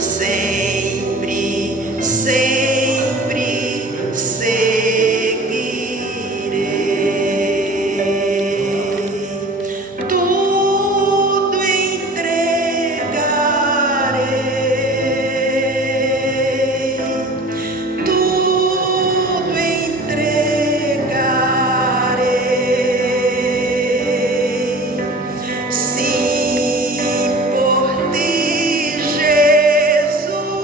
sempre, sempre seguirei. Tudo entregarei, tudo entregarei. Sim, por ti, Jesus.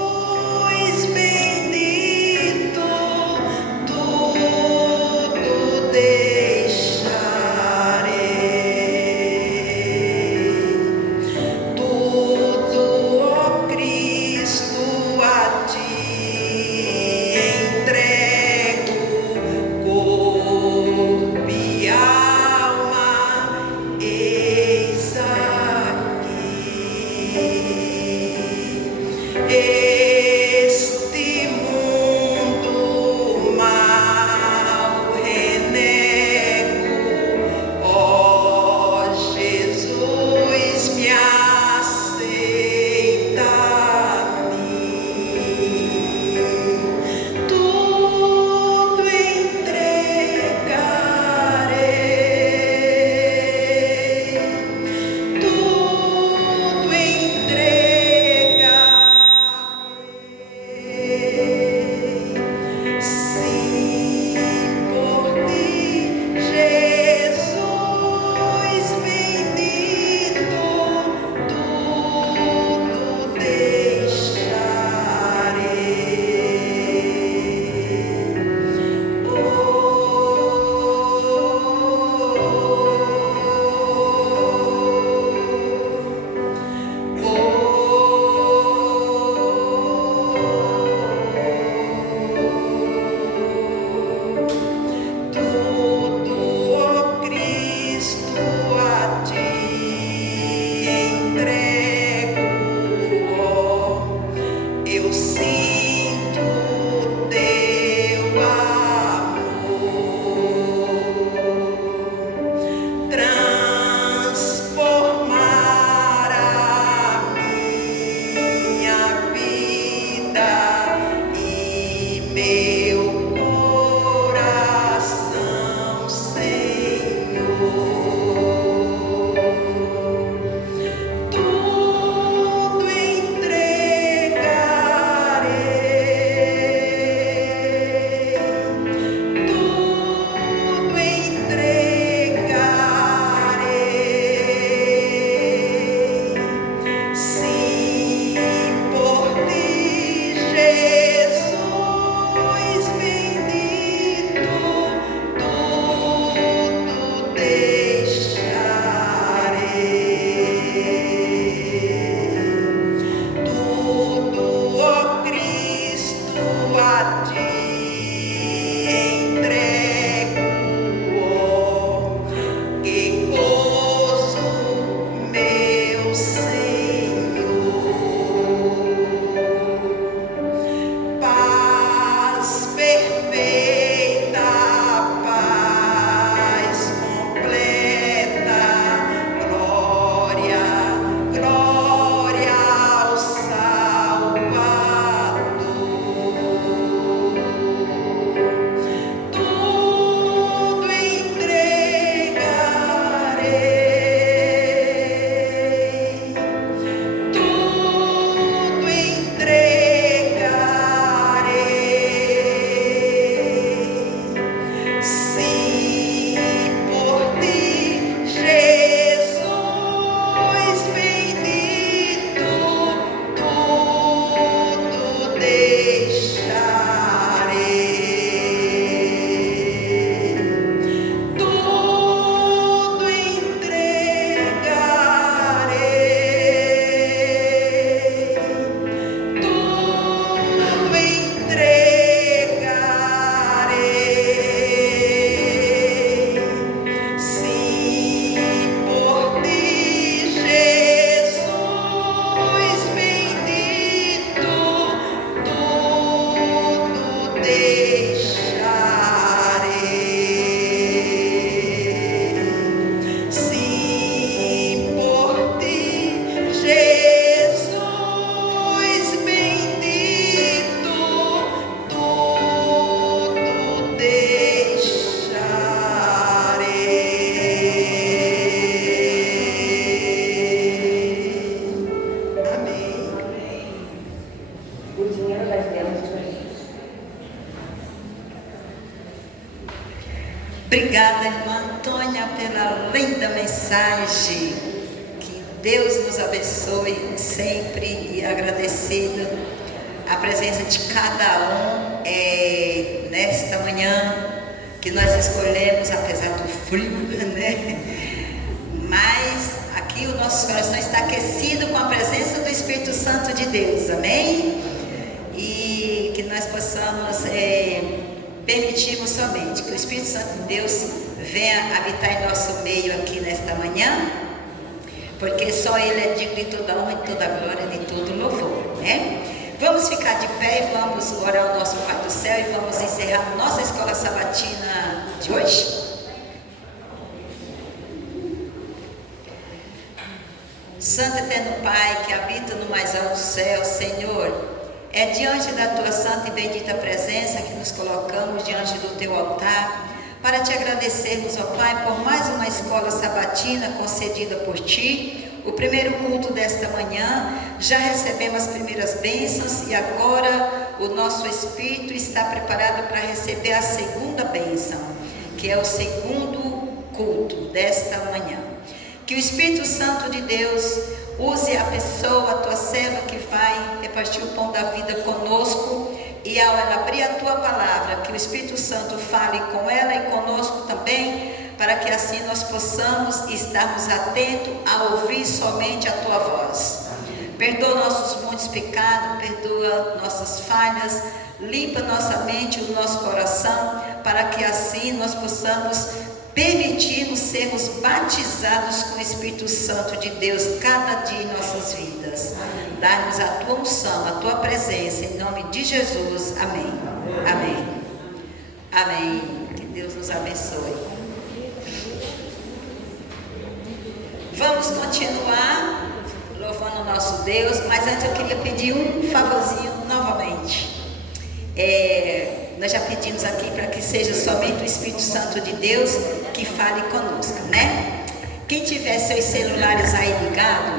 linda mensagem. Que Deus nos abençoe sempre e agradecida a presença de cada um nesta manhã que nós escolhemos, apesar do frio, né? Mas aqui o nosso coração está aquecido com a presença do Espírito Santo de Deus, amém? E que nós possamos permitirmos somente que o Espírito Santo de Deus venha habitar em nosso meio aqui nesta manhã, porque só Ele é digno de toda honra, de toda glória, de todo louvor, né? Vamos ficar de pé e vamos orar ao nosso Pai do Céu e vamos encerrar nossa escola sabatina de hoje. Santo Eterno Pai, que habita no mais alto céu, Senhor, é diante da Tua santa e bendita presença que nos colocamos diante do Teu altar, para Te agradecermos, ó Pai, por mais uma escola sabatina concedida por Ti, o primeiro culto desta manhã. Já recebemos as primeiras bênçãos e agora o nosso espírito está preparado para receber a segunda bênção, que é o segundo culto desta manhã. Que o Espírito Santo de Deus use a pessoa, a Tua serva que vai repartir o pão da vida conosco, e ao ela abrir a Tua palavra, que o Espírito Santo fale com ela e conosco também, para que assim nós possamos estarmos atentos a ouvir somente a Tua voz. Perdoa nossos muitos pecados, perdoa nossas falhas, limpa nossa mente e o nosso coração, para que assim nós possamos permitirmos sermos batizados com o Espírito Santo de Deus cada dia em nossas vidas. Dá-nos a Tua unção, a Tua presença, em nome de Jesus. Amém. Amém. Amém. Que Deus nos abençoe. Vamos continuar louvando o nosso Deus, mas antes eu queria pedir um favorzinho novamente. Nós já pedimos aqui para que seja somente o Espírito Santo de Deus que fale conosco, né? Quem tiver seus celulares aí ligados,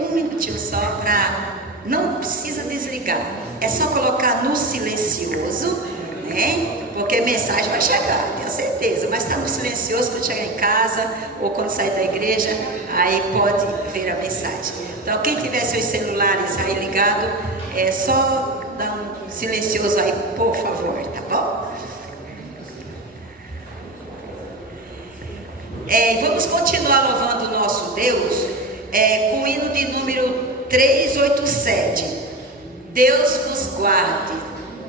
um minutinho só para... Não precisa desligar, é só colocar no silencioso, né? Porque mensagem vai chegar, tenho certeza, mas está no silencioso quando chegar em casa ou quando sair da igreja, aí pode ver a mensagem. Então, quem tiver seus celulares aí ligados, é só dar um silencioso aí, por favor, tá bom? Vamos continuar louvando o nosso Deus com o hino de número 387. Deus nos guarde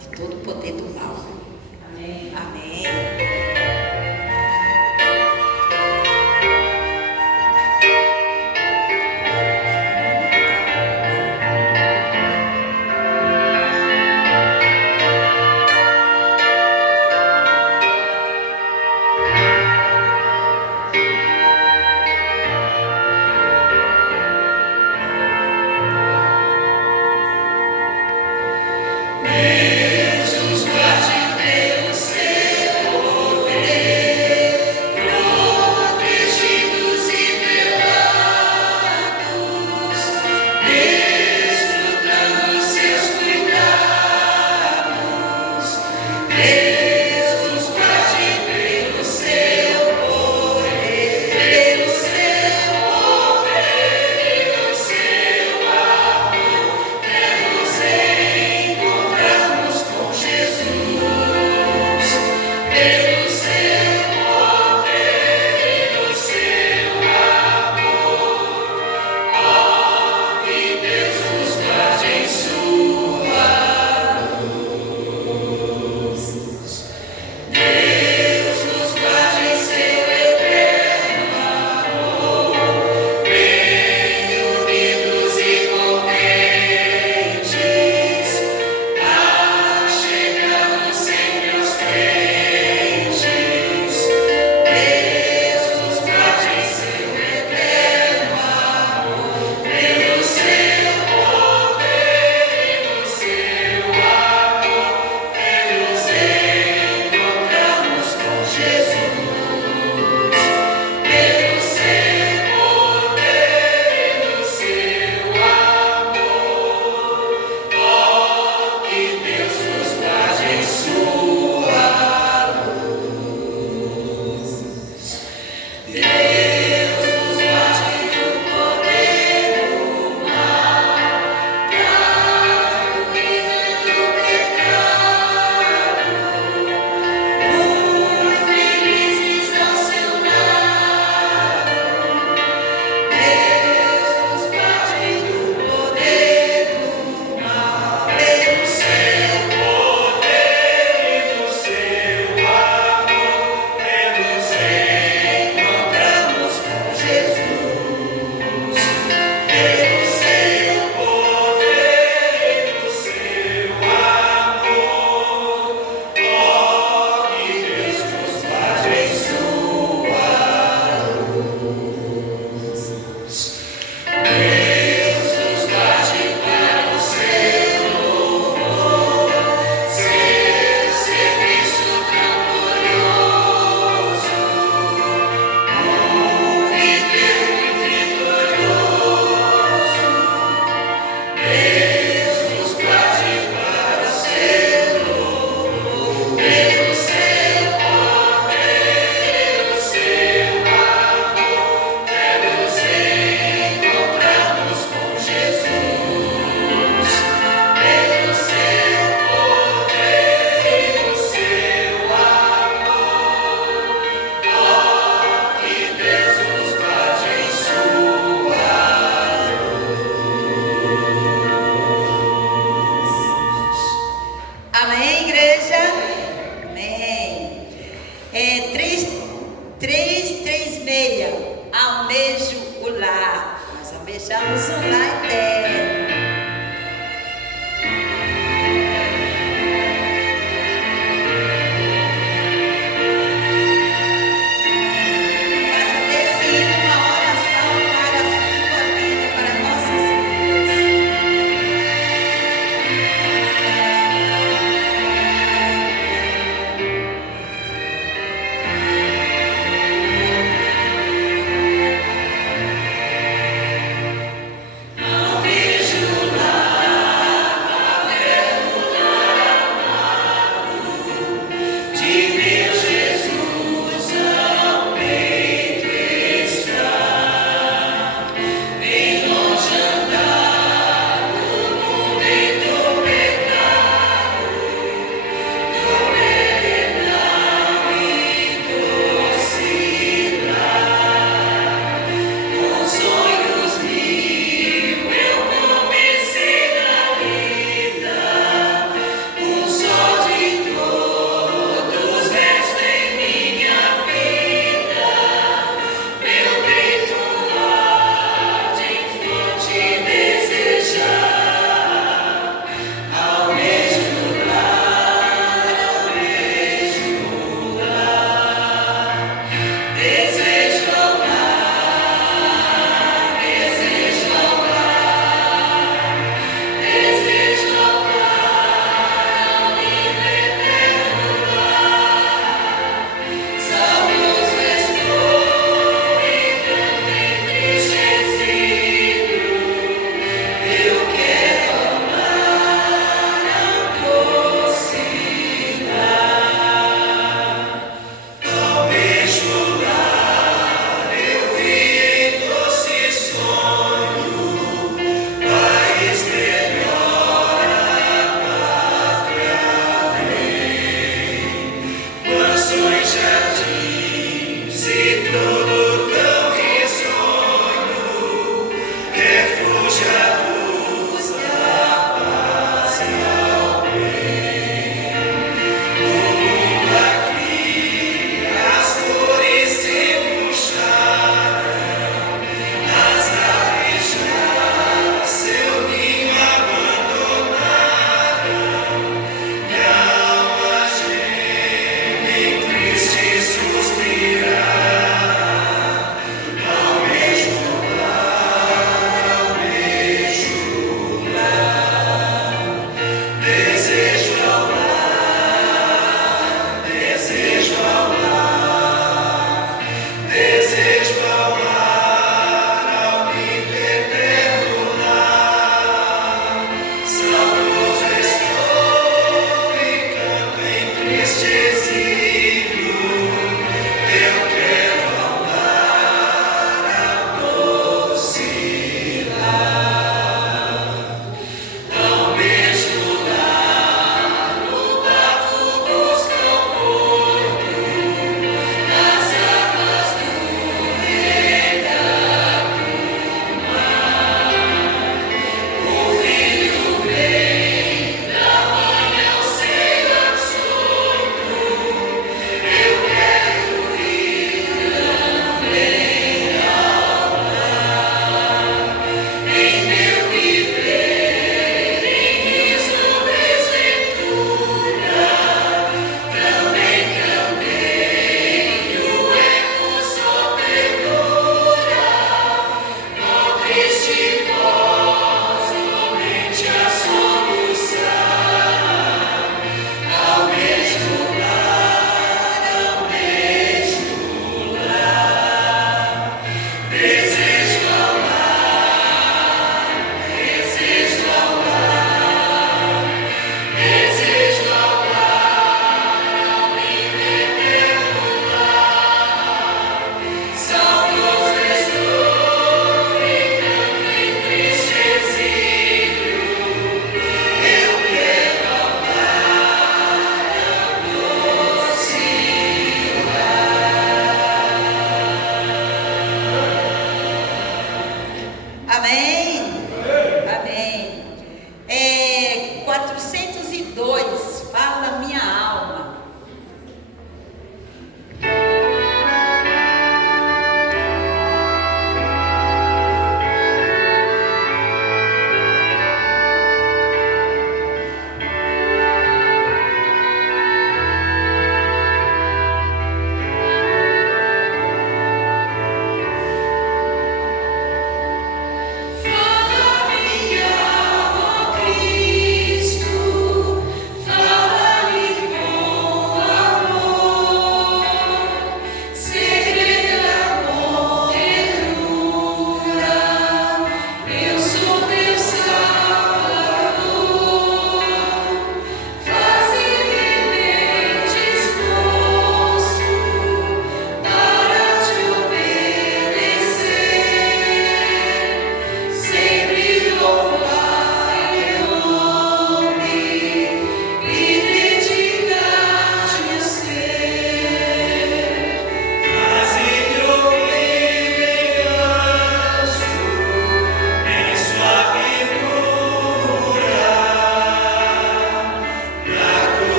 de todo o poder do mal. Amém. Amém. Deus nos guarde pelo seu Beijamos um lar eterno. Faça desse hino uma oração para a sua vida, para nossas vidas. Amém.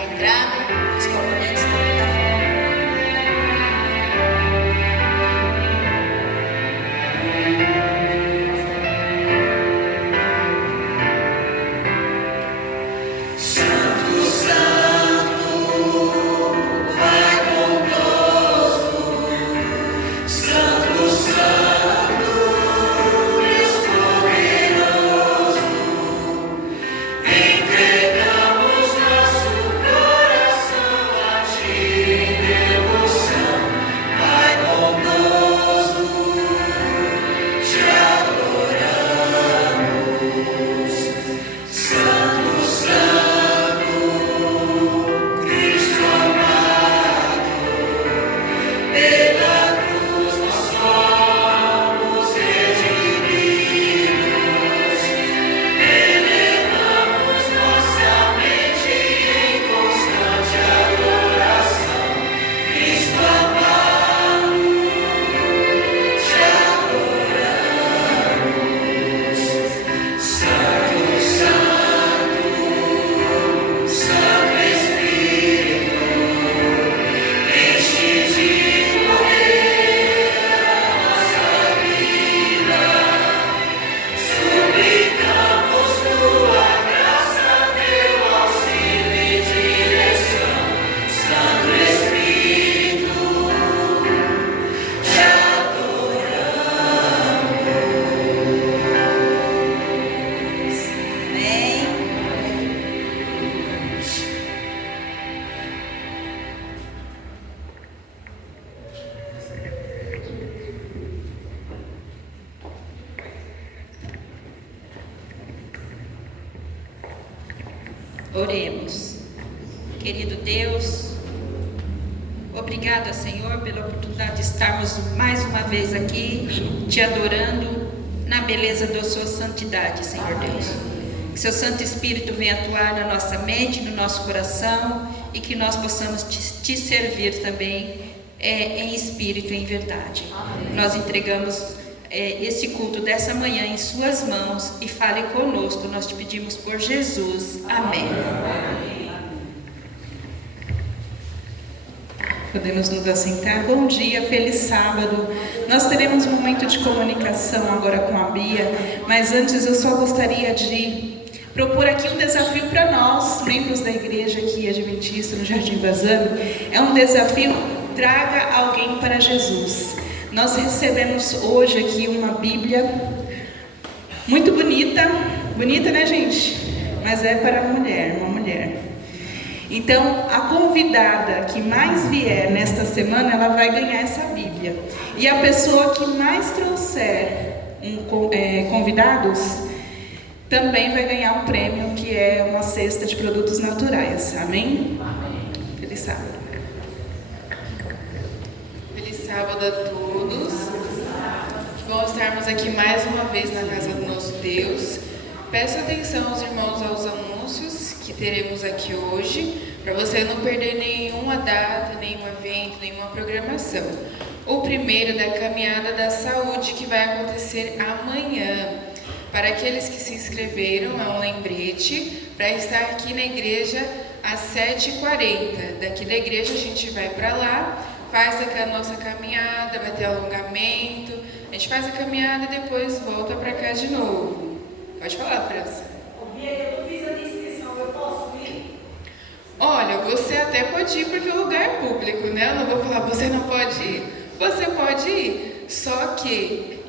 a entrada, os componentes da plataforma. Oremos. Querido Deus, obrigada, Senhor, pela oportunidade de estarmos mais uma vez aqui, te adorando na beleza da sua santidade, Senhor Deus. Que seu Santo Espírito venha atuar na nossa mente, no nosso coração, e que nós possamos te servir também em espírito e em verdade. Nós entregamos esse culto dessa manhã em suas mãos e fale conosco, nós te pedimos por Jesus. Amém. Podemos nos assentar. Bom dia, feliz sábado. Nós teremos um momento de comunicação agora com a Bia, mas antes eu só gostaria de propor aqui um desafio para nós, membros da igreja aqui adventista no Jardim Vazano. É um desafio: traga alguém para Jesus. Nós recebemos hoje aqui uma Bíblia muito bonita, né, gente? Mas é para uma mulher. Então, a convidada que mais vier nesta semana, ela vai ganhar essa Bíblia. E a pessoa que mais trouxer convidados, também vai ganhar um prêmio, que é uma cesta de produtos naturais. Amém? Amém. Feliz sábado. Feliz sábado a todos. Que bom estarmos aqui mais uma vez na casa do nosso Deus. Peço atenção aos irmãos aos anúncios que teremos aqui hoje, para você não perder nenhuma data, nenhum evento, nenhuma programação. O primeiro da Caminhada da Saúde, que vai acontecer amanhã. Para aqueles que se inscreveram, é um lembrete para estar aqui na igreja às 7h40. Daqui da igreja a gente vai para lá, faz a nossa caminhada, vai ter alongamento, a gente faz a caminhada e depois volta para cá de novo. Pode falar, França. Bia, eu não fiz a inscrição, eu posso ir? Olha, você até pode ir porque o lugar é público, né? Eu não vou falar, você não pode ir. Você pode ir, só que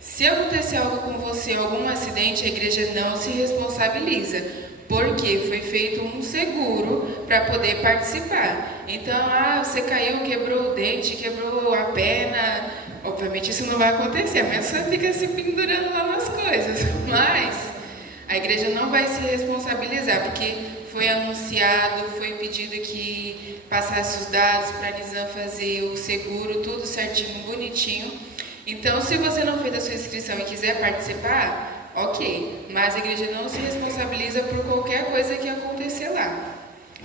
se acontecer algo com você, algum acidente, a igreja não se responsabiliza, porque foi feito um seguro para poder participar. Então, você caiu, quebrou o dente, quebrou a perna, obviamente isso não vai acontecer, mas você fica se pendurando lá nas coisas. Mas a igreja não vai se responsabilizar, porque foi anunciado, foi pedido que passasse os dados para a Nizam fazer o seguro, tudo certinho, bonitinho. Então, se você não fez a sua inscrição e quiser participar, ok, mas a igreja não se responsabiliza por qualquer coisa que acontecer lá.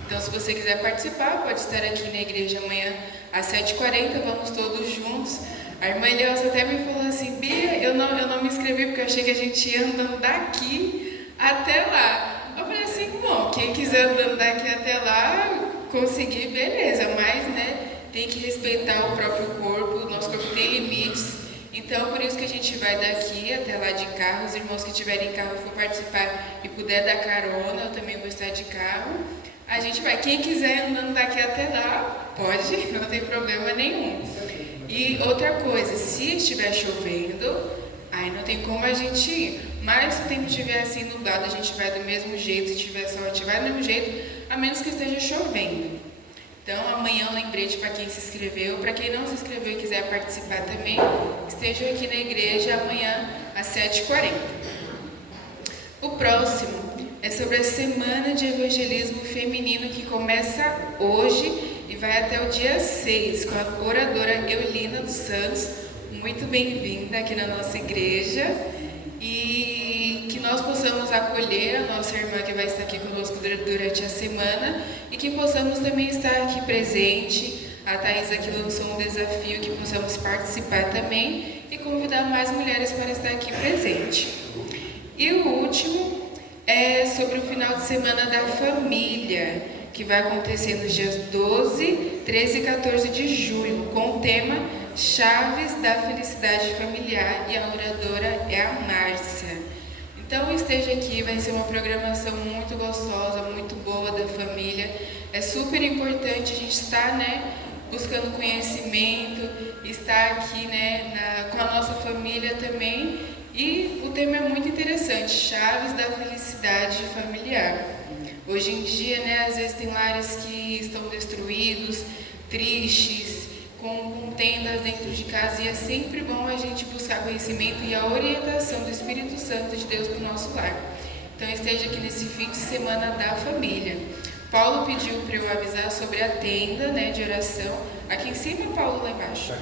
Então, se você quiser participar, pode estar aqui na igreja amanhã às 7h40, vamos todos juntos. A irmã Elielsa até me falou assim: Bia, eu não me inscrevi porque eu achei que a gente ia andando daqui até lá. Eu falei assim: bom, quem quiser andando daqui até lá, conseguir, beleza, mas, né, tem que respeitar o próprio corpo, o nosso corpo tem limites. Então, por isso que a gente vai daqui até lá de carro. Os irmãos que estiverem em carro e for participar e puder dar carona, eu também vou estar de carro. A gente vai. Quem quiser andando daqui até lá, pode, não tem problema nenhum. E outra coisa, se estiver chovendo, aí não tem como a gente ir. Mas se o tempo estiver assim nublado, a gente vai do mesmo jeito. Se tiver sol, a gente vai do mesmo jeito, a menos que esteja chovendo. Então, amanhã um lembrete para quem se inscreveu. Para quem não se inscreveu e quiser participar também, estejam aqui na igreja amanhã às 7h40. O próximo é sobre a Semana de Evangelismo Feminino, que começa hoje e vai até o dia 6, com a oradora Eulina dos Santos. Muito bem-vinda aqui na nossa igreja. E que nós possamos acolher a nossa irmã que vai estar aqui conosco durante a semana e que possamos também estar aqui presente. A Thais aqui lançou um desafio que possamos participar também e convidar mais mulheres para estar aqui presente. E o último é sobre o final de semana da família, que vai acontecer nos dias 12, 13 e 14 de julho, com o tema Chaves da Felicidade Familiar, e a oradora é a Márcia. Então esteja aqui, vai ser uma programação muito gostosa, muito boa da família. É super importante a gente estar, buscando conhecimento, estar aqui, com a nossa família também. E o tema é muito interessante, Chaves da Felicidade Familiar. Hoje em dia, às vezes tem lares que estão destruídos, tristes, com tendas dentro de casa, e é sempre bom a gente buscar conhecimento e a orientação do Espírito Santo de Deus para o nosso lar. Então esteja aqui nesse fim de semana da família. Paulo pediu para eu avisar sobre a tenda de oração. Aqui em cima, Paulo, lá embaixo?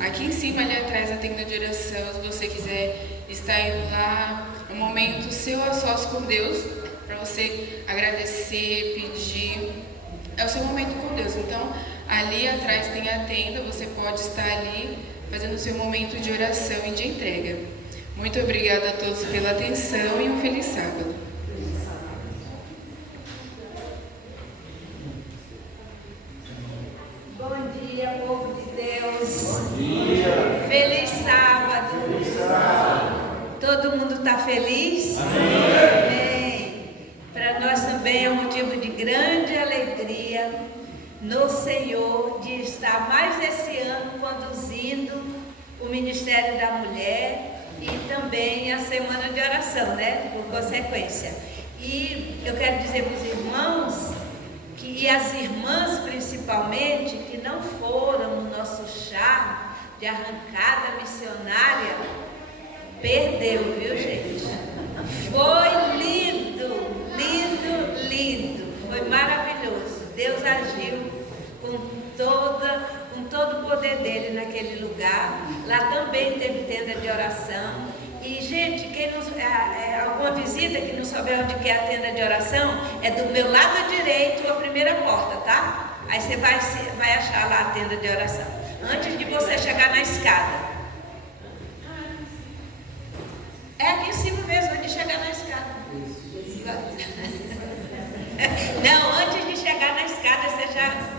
Aqui em cima, ali atrás, a tenda de oração. Se você quiser estar indo lá, um momento seu a sós com Deus, para você agradecer, pedir. É o seu momento com Deus. Então, ali atrás tem a tenda, você pode estar ali fazendo o seu momento de oração e de entrega. Muito obrigada a todos pela atenção e um feliz sábado. Bom dia, povo de Deus. Bom dia. Feliz sábado. Feliz sábado. Todo mundo está feliz? Amém. Para nós também é um motivo de grande alegria no Senhor de estar mais esse ano conduzindo o Ministério da Mulher e também a Semana de Oração, por consequência. E eu quero dizer para os irmãos e as irmãs principalmente, que não foram no nosso chá de arrancada missionária, perdeu, viu, gente? Foi lindo, lindo, lindo, foi maravilhoso. Deus agiu com todo o poder dele naquele lugar. Lá também teve tenda de oração. E, gente, quem não, alguma visita que não souber onde que é a tenda de oração, é do meu lado direito, a primeira porta, tá? Aí você vai achar lá a tenda de oração, antes de você chegar na escada. É aqui em cima mesmo, antes de chegar na escada. Não, antes de chegar na escada, você já...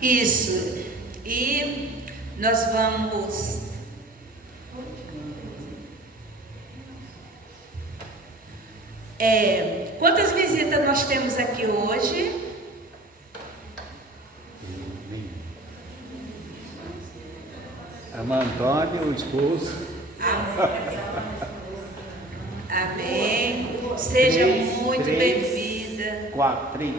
Isso. E nós vamos... Quantas visitas nós temos aqui hoje? Irmã Antônia, o esposo. Amém. Sejam muito bem-vindas. 3.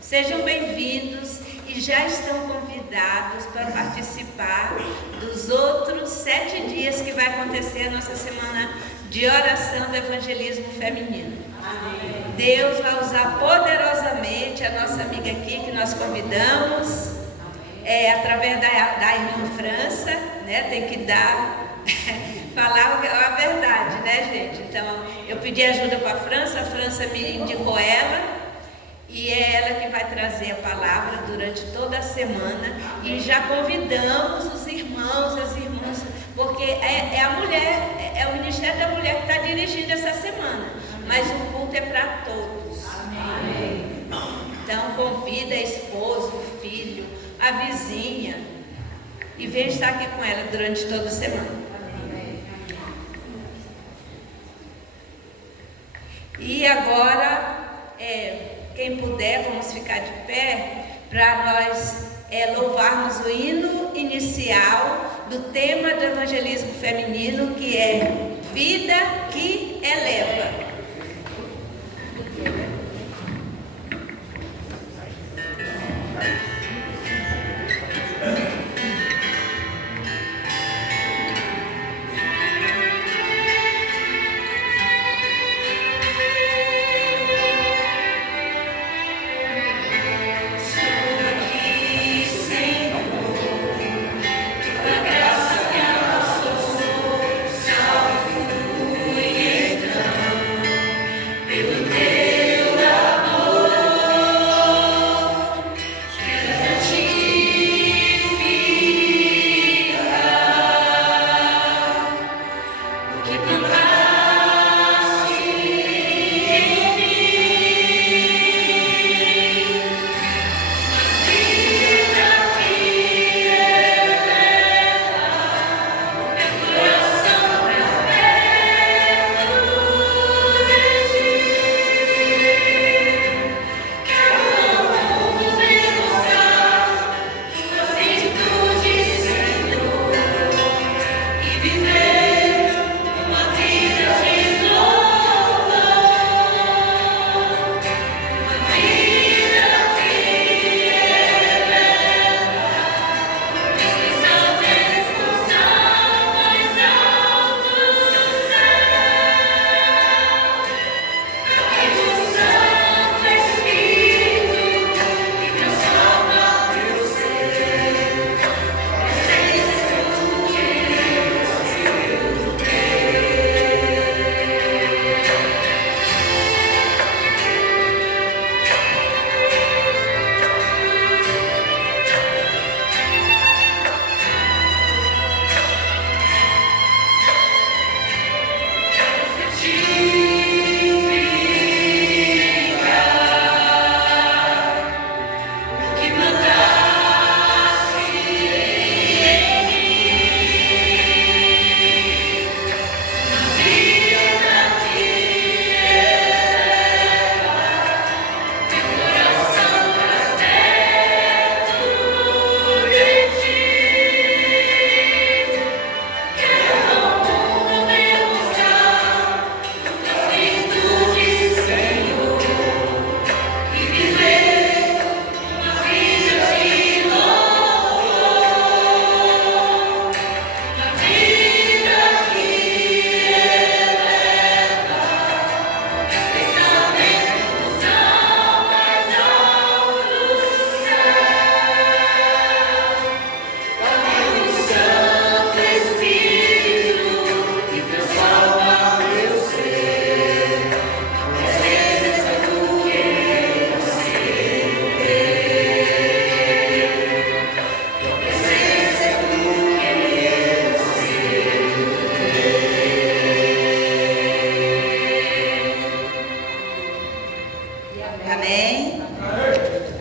Sejam bem-vindos e já estão convidados para participar dos outros 7 dias que vai acontecer a nossa semana de oração do evangelismo feminino. Amém. Deus vai usar poderosamente a nossa amiga aqui que nós convidamos, através da irmã França, tem que falar a verdade, gente? Então, eu pedi ajuda para a França me indicou ela, e é ela que vai trazer a palavra durante toda a semana, e já convidamos os irmãos, as irmãs, porque é a mulher, é o Ministério da Mulher que está dirigindo essa semana. mas o culto é para todos. Então convida a esposa, o filho, a vizinha e vem estar aqui com ela durante toda a semana. E agora, quem puder, vamos ficar de pé para nós louvarmos o hino inicial do tema do evangelismo feminino, que é Vida que Eleva.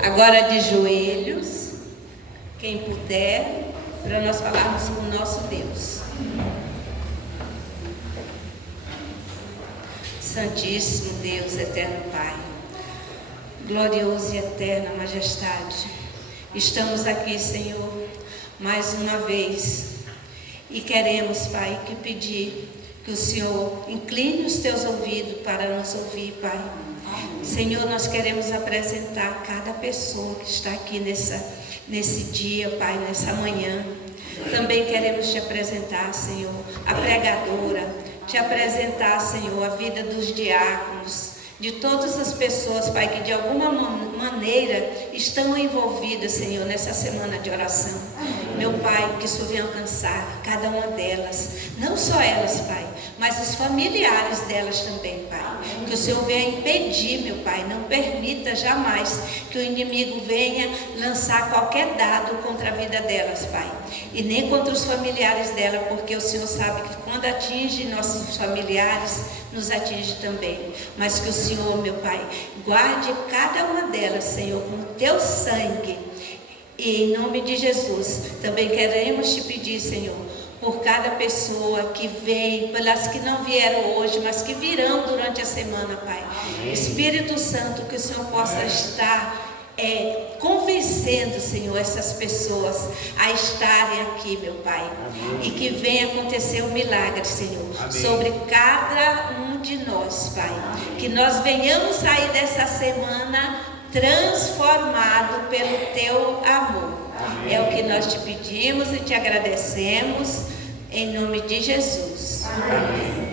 Agora de joelhos, quem puder, para nós falarmos com o nosso Deus. Santíssimo Deus, eterno Pai, glorioso e eterna majestade, estamos aqui, Senhor, mais uma vez e queremos, Pai, que pedir que o Senhor incline os teus ouvidos para nos ouvir, Pai. Senhor, nós queremos apresentar cada pessoa que está aqui nesse dia, Pai, nessa manhã. Também queremos te apresentar, Senhor, a pregadora, te apresentar, Senhor, a vida dos diáconos, de todas as pessoas, Pai, que de alguma maneira estão envolvidas, Senhor, nessa semana de oração. Meu Pai, que o Senhor venha alcançar cada uma delas, não só elas, Pai, mas os familiares delas também, Pai. Que o Senhor venha impedir, meu Pai, não permita jamais que o inimigo venha lançar qualquer dado contra a vida delas, Pai, e nem contra os familiares dela, porque o Senhor sabe que quando atinge nossos familiares, nos atinge também. Mas que o Senhor, meu Pai, guarde cada uma delas, Senhor, com o teu sangue. E em nome de Jesus, também queremos te pedir, Senhor, por cada pessoa que vem, pelas que não vieram hoje, mas que virão durante a semana, Pai. Espírito Santo, que o Senhor possa estar convencendo, Senhor, essas pessoas a estarem aqui, meu Pai. E que venha acontecer um milagre, Senhor, sobre cada um de nós, Pai. Que nós venhamos sair dessa semana transformado pelo teu amor. É o que nós te pedimos e te agradecemos, em nome de Jesus. Amém.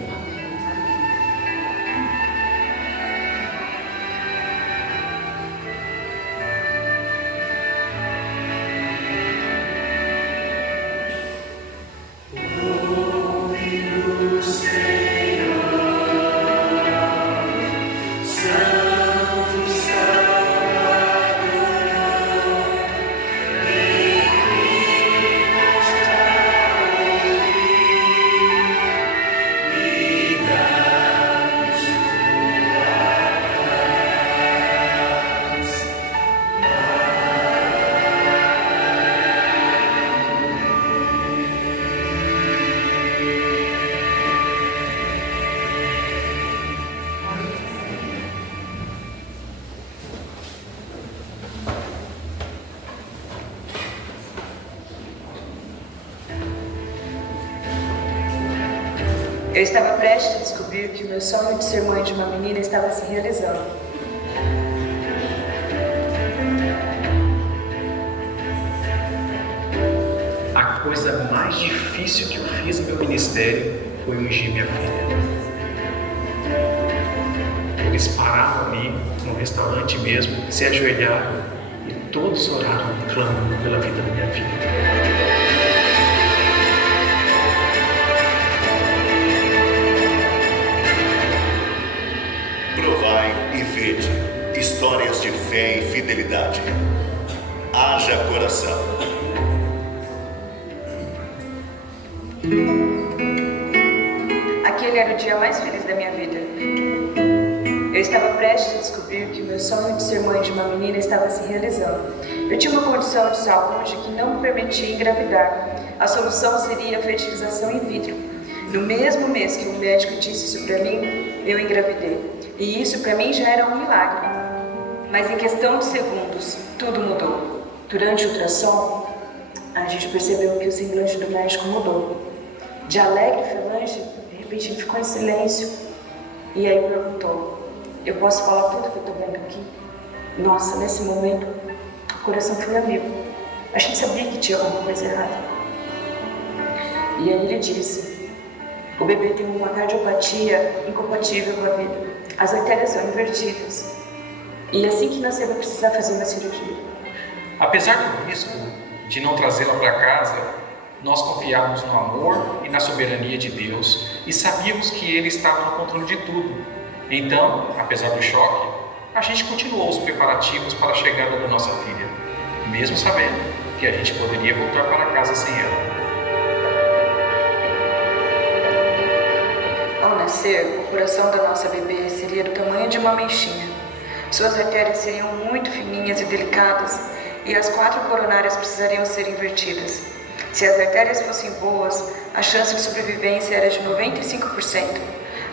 Eu estava prestes a descobrir que o meu sonho de ser mãe de uma menina estava se realizando. A coisa mais difícil que eu fiz no meu ministério foi ungir minha filha. Eles pararam ali, no restaurante mesmo, se ajoelharam e todos oraram, clamando pela vida da minha filha. Provai e vede histórias de fé e fidelidade. Haja coração. Aquele era o dia mais feliz da minha vida. Eu estava prestes a descobrir que o meu sonho de ser mãe de uma menina estava se realizando. Eu tinha uma condição de saúde que não me permitia engravidar. A solução seria a fertilização in vitro. No mesmo mês que o médico disse isso para mim, eu engravidei. E isso para mim já era um milagre. Mas em questão de segundos, tudo mudou. Durante o ultrassom, a gente percebeu que o semblante do médico mudou. De alegre e falange, de repente ele ficou em silêncio. E aí perguntou: eu posso falar tudo que eu estou vendo aqui? Nossa, nesse momento, o coração foi amigo. A gente sabia que tinha alguma coisa errada. E aí ele disse: o bebê tem uma cardiopatia incompatível com a vida. As artérias são invertidas. E assim que nascer vai precisar fazer uma cirurgia. Apesar do risco de não trazê-la para casa, nós confiávamos no amor e na soberania de Deus e sabíamos que Ele estava no controle de tudo. Então, apesar do choque, a gente continuou os preparativos para a chegada da nossa filha, mesmo sabendo que a gente poderia voltar para casa sem ela. Ao nascer, o coração da nossa bebê seria do tamanho de uma mexinha. Suas artérias seriam muito fininhas e delicadas e as 4 coronárias precisariam ser invertidas. Se as artérias fossem boas, a chance de sobrevivência era de 95%.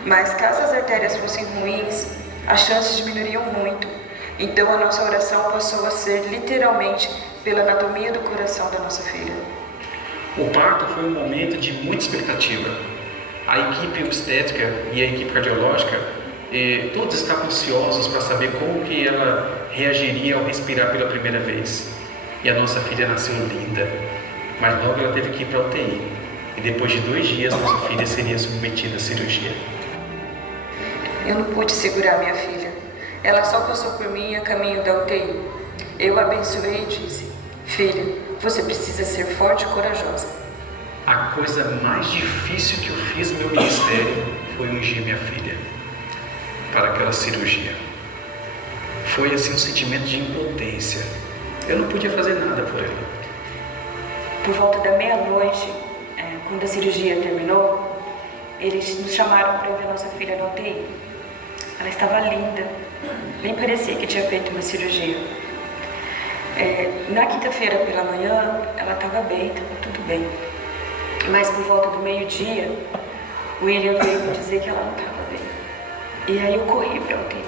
Mas caso as artérias fossem ruins, as chances diminuiriam muito. Então a nossa oração passou a ser literalmente pela anatomia do coração da nossa filha. O parto foi um momento de muita expectativa. A equipe obstétrica e a equipe cardiológica, todos estavam ansiosos para saber como que ela reagiria ao respirar pela primeira vez. E a nossa filha nasceu linda, mas logo ela teve que ir para a UTI. E depois de 2 dias, nossa filha seria submetida à cirurgia. Eu não pude segurar minha filha. Ela só passou por mim a caminho da UTI. Eu a abençoei e disse: filha, Você precisa ser forte e corajosa. A coisa mais difícil que eu fiz no meu ministério foi ungir minha filha para aquela cirurgia. Foi assim um sentimento de impotência. Eu não podia fazer nada por ela. Por volta da meia-noite, quando a cirurgia terminou, eles nos chamaram para ver nossa filha na UTI. Ela estava linda, nem parecia que tinha feito uma cirurgia. Na quinta-feira pela manhã, ela estava bem, estava tudo bem. Mas por volta do meio-dia, o William veio me dizer que ela não estava bem. E aí eu corri para a UTI.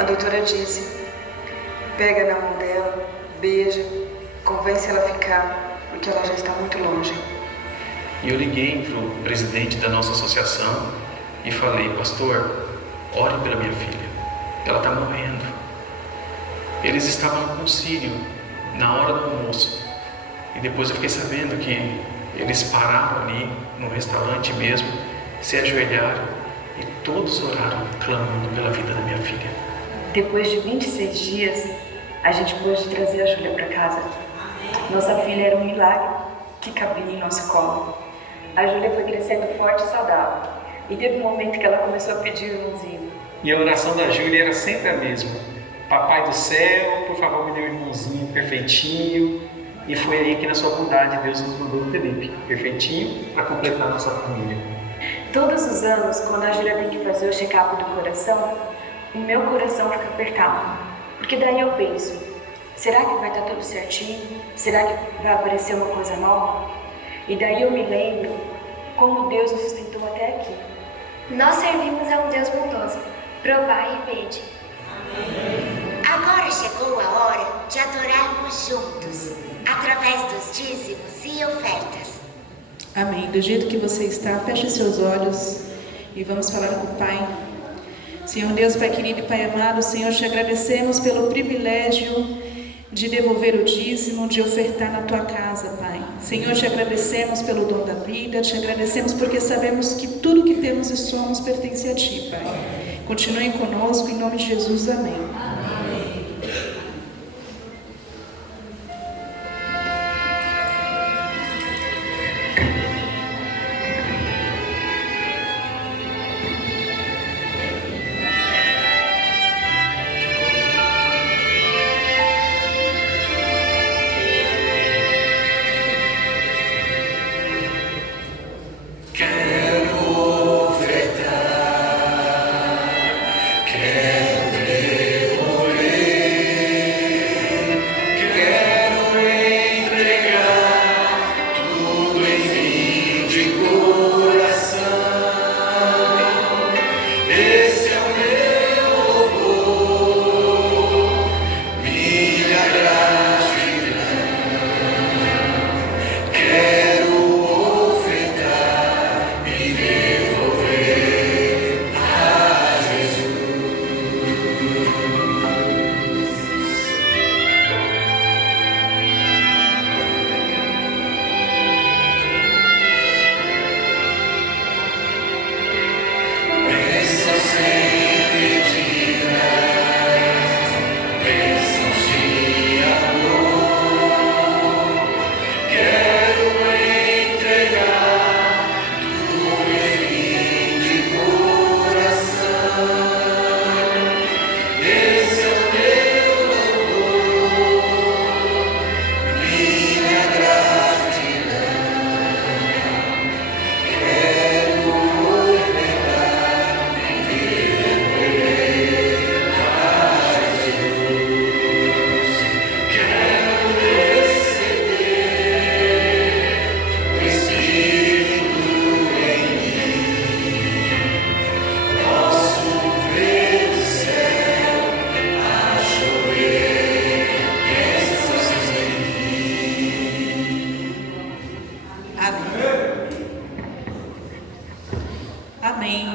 A doutora disse: pega na mão dela, beija, convence ela a ficar, porque ela já está muito longe. E eu liguei para o presidente da nossa associação e falei: pastor, ore pela minha filha, ela está morrendo. Eles estavam no concílio, na hora do almoço. E depois eu fiquei sabendo que eles pararam ali, no restaurante mesmo, se ajoelharam e todos oraram, clamando pela vida da minha filha. Depois de 26 dias, a gente pôde trazer a Júlia para casa. Nossa filha era um milagre que cabia em nosso colo. A Júlia foi crescendo forte e saudável. E teve um momento que ela começou a pedir o irmãozinho. E a oração da Júlia era sempre a mesma: Papai do céu, por favor, me dê um irmãozinho perfeitinho. E foi aí que, na sua bondade, Deus nos mandou o Felipe, perfeitinho, para completar a nossa família. Todos os anos, quando a Júlia tem que fazer o check-up do coração, o meu coração fica apertado. Porque daí eu penso: será que vai estar tudo certinho? Será que vai aparecer uma coisa nova? E daí eu me lembro como Deus nos sustentou até aqui. Nós servimos a um Deus bondoso. Provai e vede. Agora chegou a hora de adorarmos juntos, através dos dízimos e ofertas. Amém. Do jeito que você está, feche seus olhos e vamos falar com o Pai. Senhor Deus, Pai querido e Pai amado, Senhor, te agradecemos pelo privilégio de devolver o dízimo, de ofertar na Tua casa, Pai. Senhor, te agradecemos pelo dom da vida, te agradecemos porque sabemos que tudo que temos e somos pertence a Ti, Pai. Continue conosco, em nome de Jesus, amém.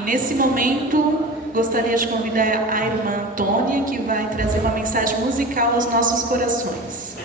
Nesse momento, gostaria de convidar a irmã Antônia, que vai trazer uma mensagem musical aos nossos corações.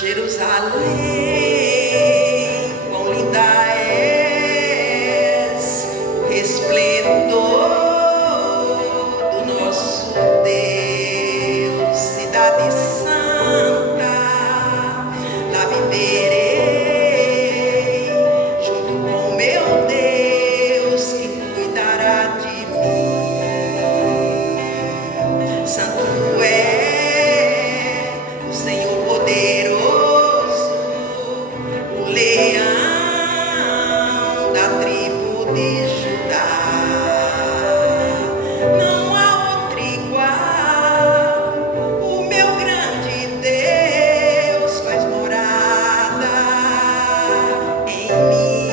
Jerusalém, quão linda és, o resplendor do nosso Deus, cidade santa, lá viverei, junto com meu Deus, que cuidará de mim. Santo é o Senhor poderoso, o leão da tribo de Judá. Não há outro igual, o meu grande Deus faz morada em mim.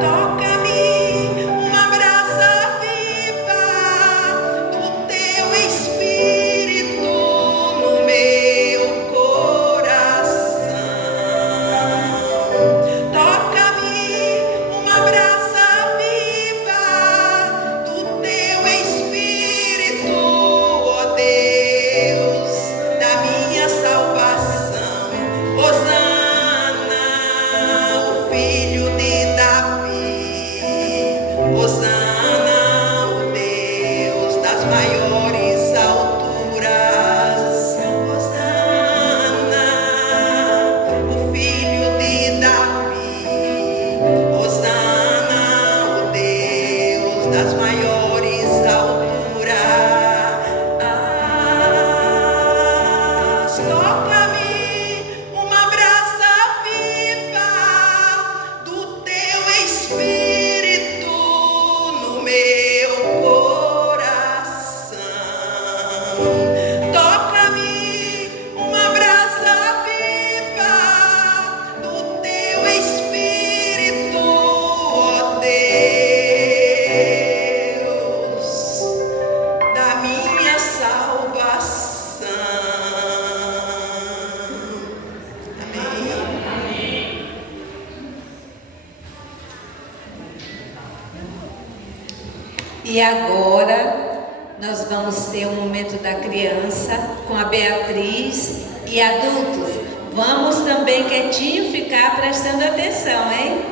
Toca-me uma brasa viva do teu Espírito no meu coração. Toca-me uma brasa viva do teu Espírito, ó Deus, da minha salvação. Hosana, o filho de Davi. Hosana, o Deus das maiores alturas. Hosana, o filho de Davi. Hosana, o Deus das maiores alturas. Toca-me uma brasa viva do teu Espírito no meu coração. Toca-me uma brasa viva do teu Espírito, ó Deus, da minha salvação. Amém. E agora nós vamos ter um momento da criança com a Beatriz e adultos. Vamos também quietinho ficar prestando atenção, hein?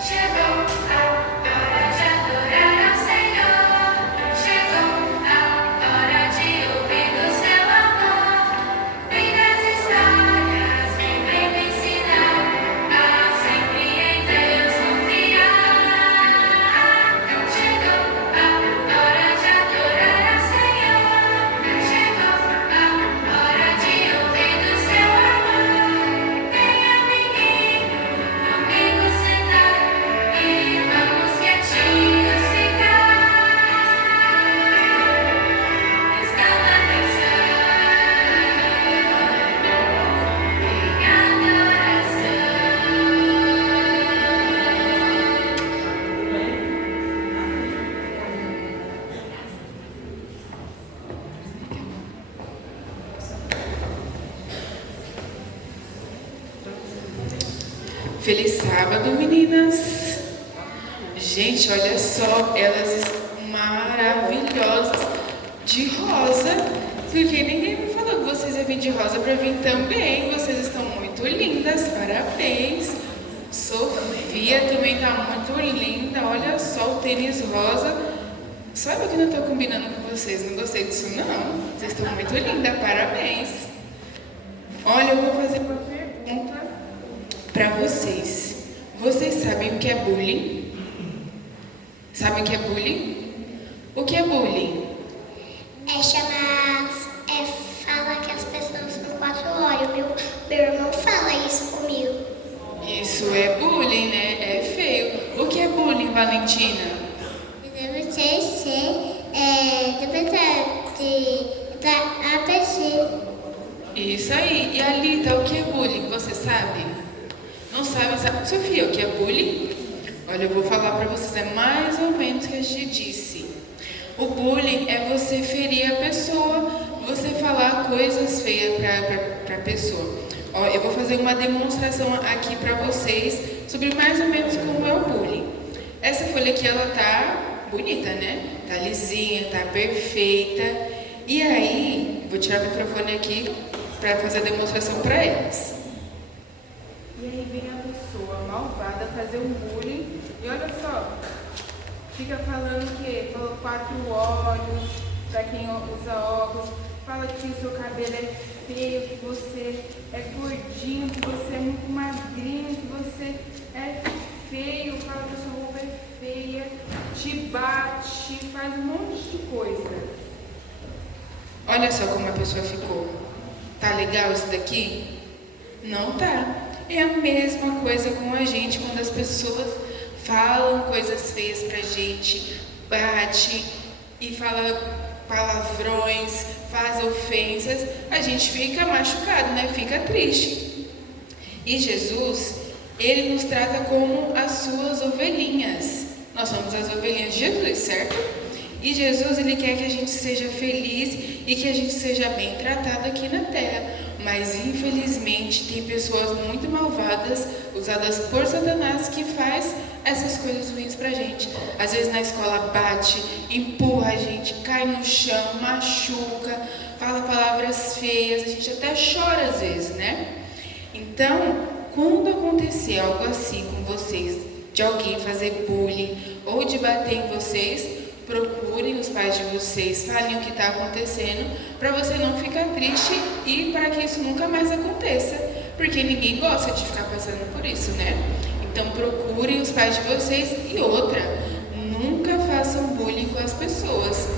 Chegou a hora de adorar ao Senhor. Chegou a hora de ouvir do seu amor. Lindas histórias que vem me ensinar a sempre em Deus confiar. Chegou a hora de adorar ao Senhor. Chegou a hora de ouvir do seu amor. Venha, menino, comigo sentar e vamos quietinhos ficar, prestando atenção em adoração. Feliz sábado, meninas! Gente, olha só, elas estão maravilhosas de rosa, porque ninguém me falou que vocês iam vir de rosa para vir também. Vocês estão muito lindas, parabéns! Sofia também está muito linda, olha só o tênis rosa. Só eu que não estou combinando com vocês, não gostei disso não. Vocês estão muito lindas, parabéns! Olha, eu vou fazer uma pergunta para vocês. Vocês sabem o que é bullying? Sabem o que é bullying? O que é bullying? É chamar, fala que as pessoas não 4 horas. Meu irmão fala isso comigo. Isso é bullying, né? É feio. O que é bullying, Valentina? Deve ser, da APC. Isso aí. E a Lita, o que é bullying? Você sabe? Não sabe? Sofia, o que é bullying? Olha, eu vou falar para vocês, é mais ou menos o que a gente disse. O bullying é você ferir a pessoa, você falar coisas feias para a pessoa. Ó, eu vou fazer uma demonstração aqui para vocês sobre mais ou menos como é o bullying. Essa folha aqui, ela tá bonita, né? Tá lisinha, tá perfeita. E aí, vou tirar o microfone aqui para fazer a demonstração para eles. E aí vem a pessoa malvada fazer um bullying. E olha só, fica falando que falou 4 olhos para quem usa óculos. Fala que o seu cabelo é feio, que você é gordinho, que você é muito magrinho, que você é feio, fala que a sua roupa é feia, te bate, faz um monte de coisa. Olha só como a pessoa ficou. Tá legal isso daqui? Não tá. É a mesma coisa com a gente quando as pessoas falam coisas feias pra gente, bate e fala palavrões, faz ofensas, a gente fica machucado, né? Fica triste. E Jesus, ele nos trata como as suas ovelhinhas. Nós somos as ovelhinhas de Jesus, certo? E Jesus, ele quer que a gente seja feliz e que a gente seja bem tratado aqui na terra. Mas infelizmente tem pessoas muito malvadas, usadas por Satanás, que faz essas coisas ruins pra gente. Às vezes na escola bate, empurra a gente, cai no chão, machuca, fala palavras feias, a gente até chora às vezes, né? Então, quando acontecer algo assim com vocês, de alguém fazer bullying ou de bater em vocês, procurem os pais de vocês, falem o que está acontecendo, para você não ficar triste e para que isso nunca mais aconteça, porque ninguém gosta de ficar passando por isso, né? Então procurem os pais de vocês. E outra, nunca façam bullying com as pessoas.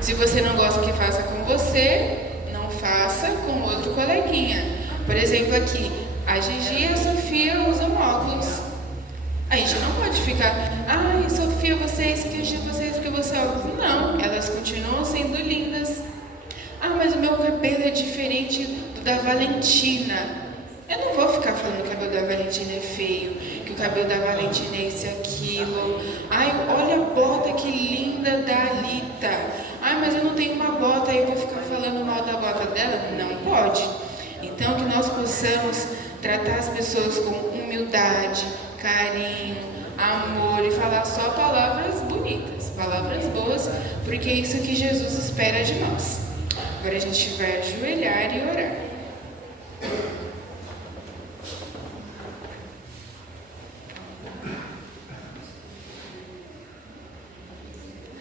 Se você não gosta que faça com você, não faça com outro coleguinha. Por exemplo, aqui, a Gigi e a Sofia usam óculos. A gente não pode ficar, ai, Sofia, você é isso, Gigi, você é isso, que você é óculos. Não, elas continuam sendo lindas. Ah, mas o meu cabelo é diferente do da Valentina. Eu não vou ficar falando que o cabelo da Valentina é feio, que o cabelo da Valentina é isso e aquilo. Ai, olha a bota que linda da Alita. Ai, mas eu não tenho uma bota, aí eu vou ficar falando mal da bota dela? Não pode. Então, que nós possamos tratar as pessoas com humildade, carinho, amor e falar só palavras bonitas, palavras boas, porque é isso que Jesus espera de nós. Agora a gente vai ajoelhar e orar.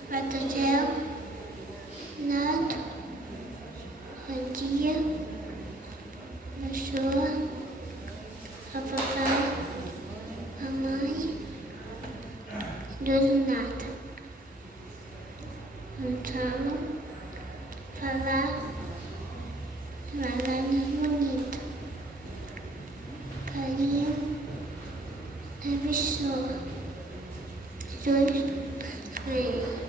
Pai do céu, Nato, bom dia, pessoa, a papai, a mãe, do nada. Então, falar bonita, carinho, a pessoa, dois, três.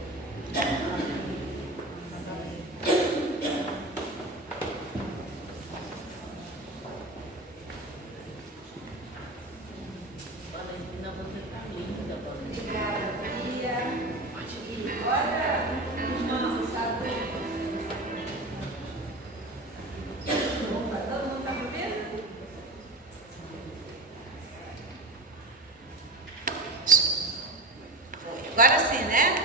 Agora sim, né?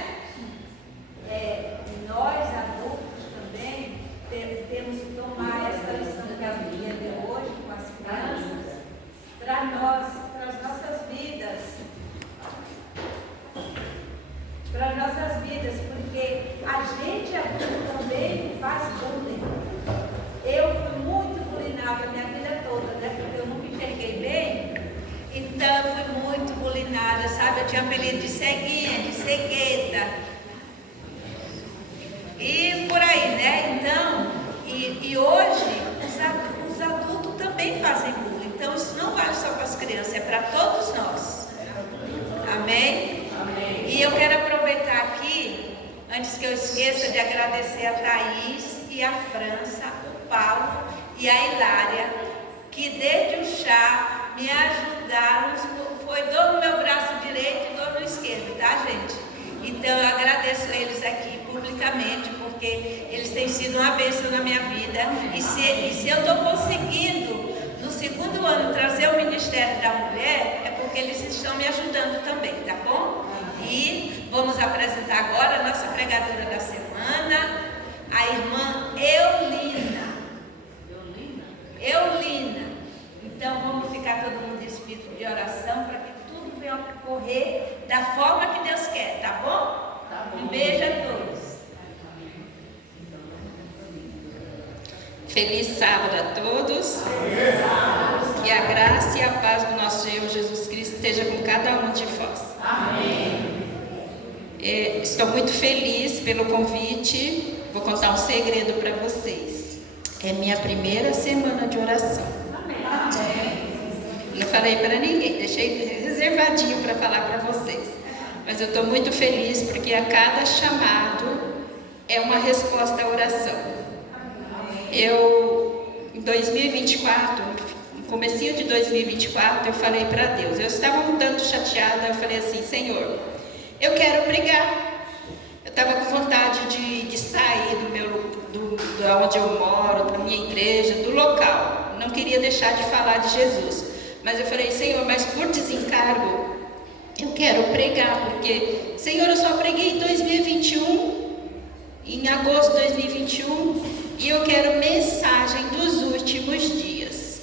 Nós, adultos, também temos que tomar essa lição que a Bíblia deu hoje com as crianças para nós, para as nossas vidas. Para as nossas vidas, porque a gente adulto também faz bullying. Eu fui muito bulinada a minha vida toda, né? Porque eu nunca enxerguei bem. Então eu fui muito bulinada, sabe? Eu tinha apelido de ceguinha, de cegueta. E por aí, né? Então, e hoje os adultos também fazem bullying. Então isso não vale só para as crianças, é para todos nós. Amém? Amém? E eu quero aproveitar aqui, antes que eu esqueça, de agradecer a Thaís e a França, o Paulo e a Hilária, que desde o chá me ajudaram, foi dor no meu braço direito e dor no esquerdo, tá, gente? Então eu agradeço eles aqui publicamente, porque eles têm sido uma bênção na minha vida. E se eu estou conseguindo, no segundo ano trazer o Ministério da Mulher, é porque eles estão me ajudando também, tá bom? E vamos apresentar agora a nossa pregadora da semana, a irmã Eulina. Então vamos ficar todo mundo em espírito de oração para que tudo venha ocorrer da forma que Deus quer, tá bom? Um beijo a todos. Feliz sábado a todos. Que a graça e a paz do nosso Senhor Jesus Cristo esteja com cada um de vós. Amém. Estou muito feliz pelo convite. Vou contar um segredo para vocês. É minha primeira semana de oração. Não falei para ninguém, deixei reservadinho para falar para vocês. Mas eu estou muito feliz porque a cada chamado é uma resposta à oração. Em 2024, no comecinho de 2024, eu falei para Deus. Eu estava um tanto chateada, eu falei assim, Senhor, eu quero pregar. Eu estava com vontade de sair da onde eu moro, da minha igreja, do local. Não queria deixar de falar de Jesus. Mas eu falei, Senhor, mas por desencargo, eu quero pregar, porque, Senhor, eu só preguei em 2021, em agosto de 2021, e eu quero mensagem dos últimos dias.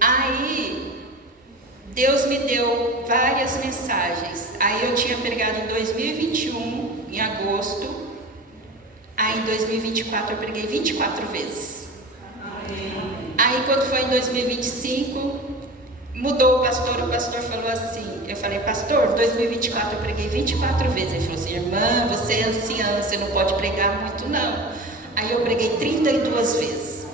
Aí, Deus me deu várias mensagens. Aí eu tinha pregado em 2021, em agosto. Aí em 2024 eu preguei 24 vezes. Aí quando foi em 2025, mudou o pastor falou assim, eu falei, pastor, em 2024 eu preguei 24 vezes. Ele falou assim, irmã, você é anciã, você não pode pregar muito não. Aí eu preguei 32 vezes.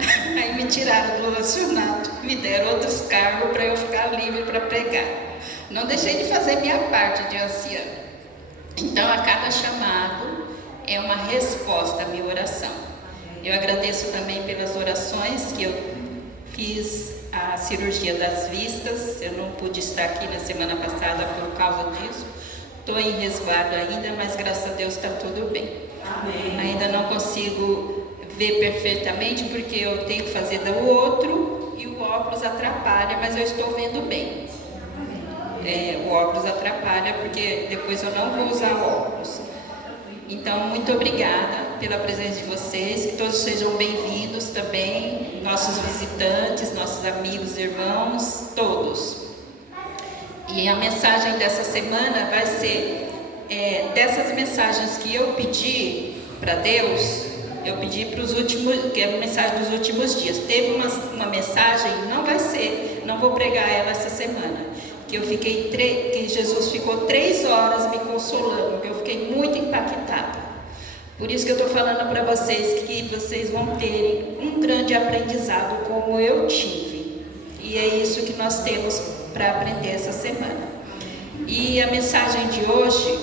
Aí me tiraram do relacionado, me deram outros cargos para eu ficar livre para pregar. Não deixei de fazer minha parte de anciã. Então a cada chamado é uma resposta à minha oração. Eu agradeço também pelas orações que eu fiz a cirurgia das vistas. Eu não pude estar aqui na semana passada por causa disso. Estou em resguardo ainda, mas graças a Deus está tudo bem. Amém. Ainda não consigo ver perfeitamente porque eu tenho que fazer do outro e o óculos atrapalha, mas eu estou vendo bem. O óculos atrapalha porque depois eu não vou usar óculos. Então, muito obrigada pela presença de vocês, que todos sejam bem-vindos também, nossos visitantes, nossos amigos, irmãos, todos. E a mensagem dessa semana vai ser, dessas mensagens que eu pedi para Deus, eu pedi para os últimos, que é a mensagem dos últimos dias. Teve uma mensagem, não vou pregar ela essa semana, que eu fiquei, que Jesus ficou 3 horas me consolando, que eu fiquei muito impactada. Por isso que eu estou falando para vocês que vocês vão terem um grande aprendizado como eu tive. E é isso que nós temos para aprender essa semana. E a mensagem de hoje,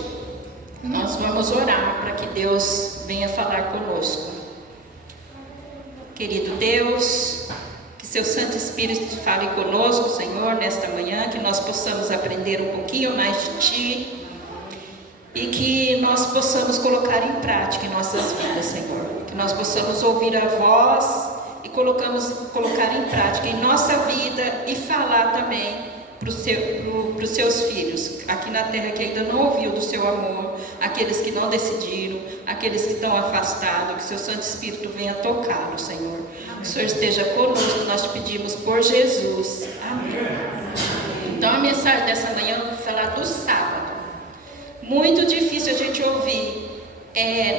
nós vamos orar para que Deus venha falar conosco. Querido Deus, que seu Santo Espírito fale conosco, Senhor, nesta manhã, que nós possamos aprender um pouquinho mais de Ti e que nós possamos colocar em prática em nossas vidas, Senhor. Que nós possamos ouvir a voz e colocar em prática em nossa vida e falar também para os seus filhos, aqui na terra que ainda não ouviu do seu amor, aqueles que não decidiram, aqueles que estão afastados, que seu Santo Espírito venha tocá-los, Senhor. Que o Senhor esteja conosco, nós te pedimos por Jesus. Amém. Então a mensagem dessa manhã eu vou falar do sábado. Muito difícil a gente ouvir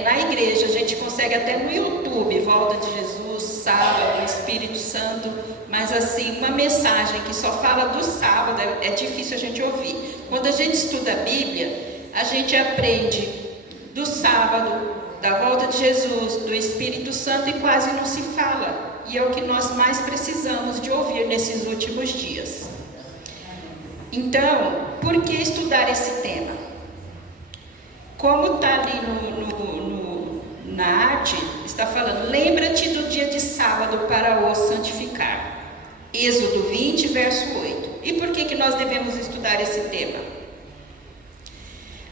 na igreja, a gente consegue até no YouTube, Volta de Jesus, sábado, Espírito Santo, mas assim, uma mensagem que só fala do sábado, é difícil a gente ouvir. Quando a gente estuda a Bíblia, a gente aprende do sábado, da volta de Jesus, do Espírito Santo e quase não se fala. E é o que nós mais precisamos de ouvir nesses últimos dias. Então, por que estudar esse tema? Como está ali na arte, está falando, lembra-te do dia de sábado para o santificar. Êxodo 20, verso 8. E por que nós devemos estudar esse tema?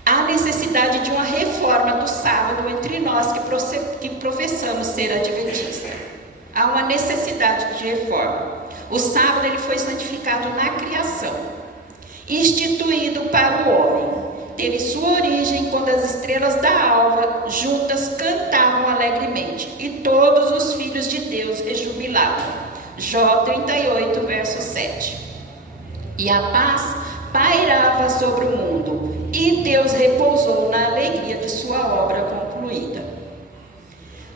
Há necessidade de uma reforma do sábado entre nós que professamos ser adventistas. há uma necessidade de reforma. O sábado ele foi santificado na criação, instituído para o homem. Teve sua origem quando as estrelas da alva juntas cantavam alegremente e todos os filhos de Deus rejubilavam. Jó 38, verso 7. E a paz pairava sobre o mundo, e Deus repousou na alegria de sua obra concluída.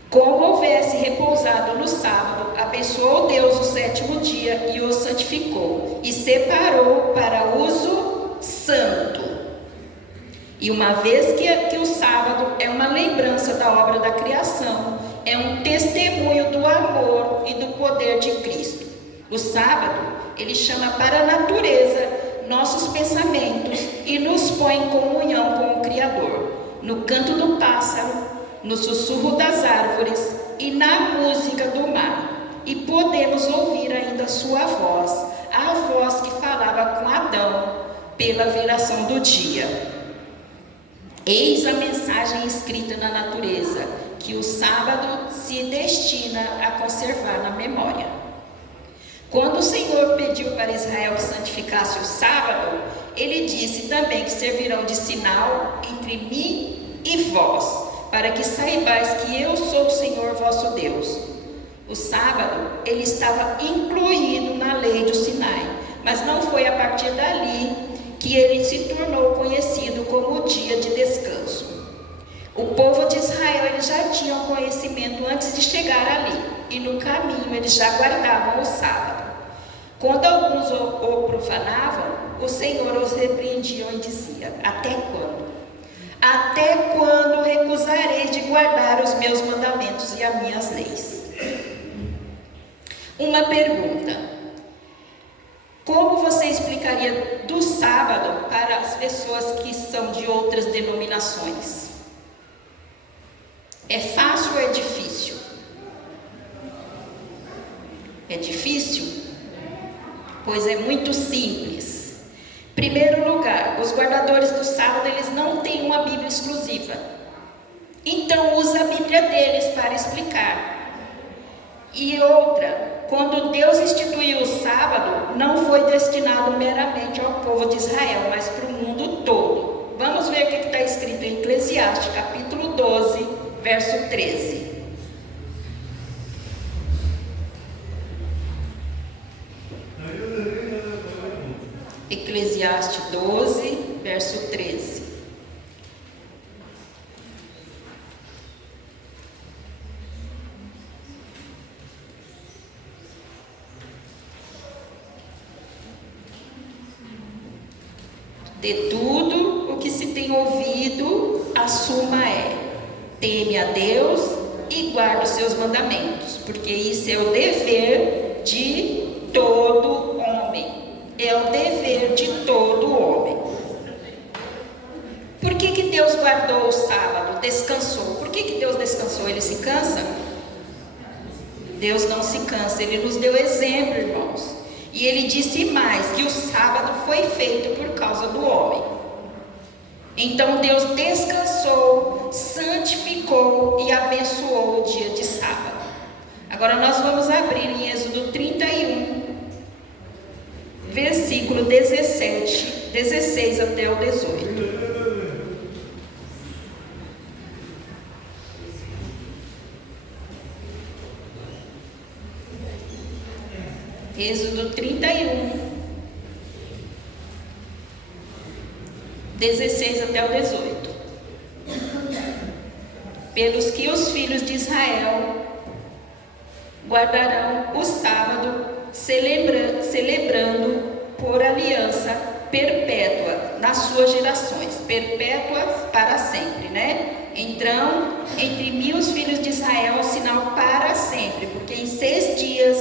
Como houvesse repousado no sábado, abençoou Deus o sétimo dia e o santificou, e separou para uso santo. E uma vez que o sábado é uma lembrança da obra da criação, é um testemunho do amor e do poder de Cristo. O sábado, ele chama para a natureza nossos pensamentos e nos põe em comunhão com o Criador, no canto do pássaro, no sussurro das árvores e na música do mar. E podemos ouvir ainda sua voz, a voz que falava com Adão pela viração do dia. Eis a mensagem escrita na natureza, que o sábado se destina a conservar na memória. Quando o Senhor pediu para Israel que santificasse o sábado, ele disse também que servirão de sinal entre mim e vós, para que saibais que eu sou o Senhor vosso Deus. O sábado, ele estava incluído na lei do Sinai, mas não foi a partir dali que ele se tornou conhecido como o dia de descanso. O povo de Israel eles já tinham conhecimento antes de chegar ali, e no caminho eles já guardavam o sábado. Quando alguns o profanavam, o Senhor os repreendia e dizia: até quando? Até quando recusareis de guardar os meus mandamentos e as minhas leis? Uma pergunta: como você explicaria do sábado para as pessoas que são de outras denominações? É fácil ou é difícil? É difícil? Pois é muito simples. Primeiro lugar, os guardadores do sábado, eles não têm uma Bíblia exclusiva. Então, usa a Bíblia deles para explicar. E outra, quando Deus instituiu o sábado, não foi destinado meramente ao povo de Israel, mas para o mundo todo. Vamos ver o que está escrito em Eclesiastes, capítulo 12, verso 13. Eclesiastes 12, verso 13. De tudo o que se tem ouvido, a suma é: teme a Deus e guarda os seus mandamentos, porque isso é o dever de todo homem. É o dever de todo homem. Por que Deus guardou o sábado? Descansou. Por que Deus descansou? Ele se cansa? Deus não se cansa. Ele nos deu exemplo, irmãos. E ele disse mais, que o sábado foi feito por causa do homem. Então Deus descansou, santificou e abençoou o dia de sábado. Agora nós vamos abrir em Êxodo 31, versículo 16 até o 18. Êxodo 31, 16 até o 18. Pelos que os filhos de Israel guardarão o sábado, celebrando por aliança perpétua nas suas gerações, perpétua para sempre, né? Então, entre mim os filhos de Israel um sinal para sempre, porque em 6 dias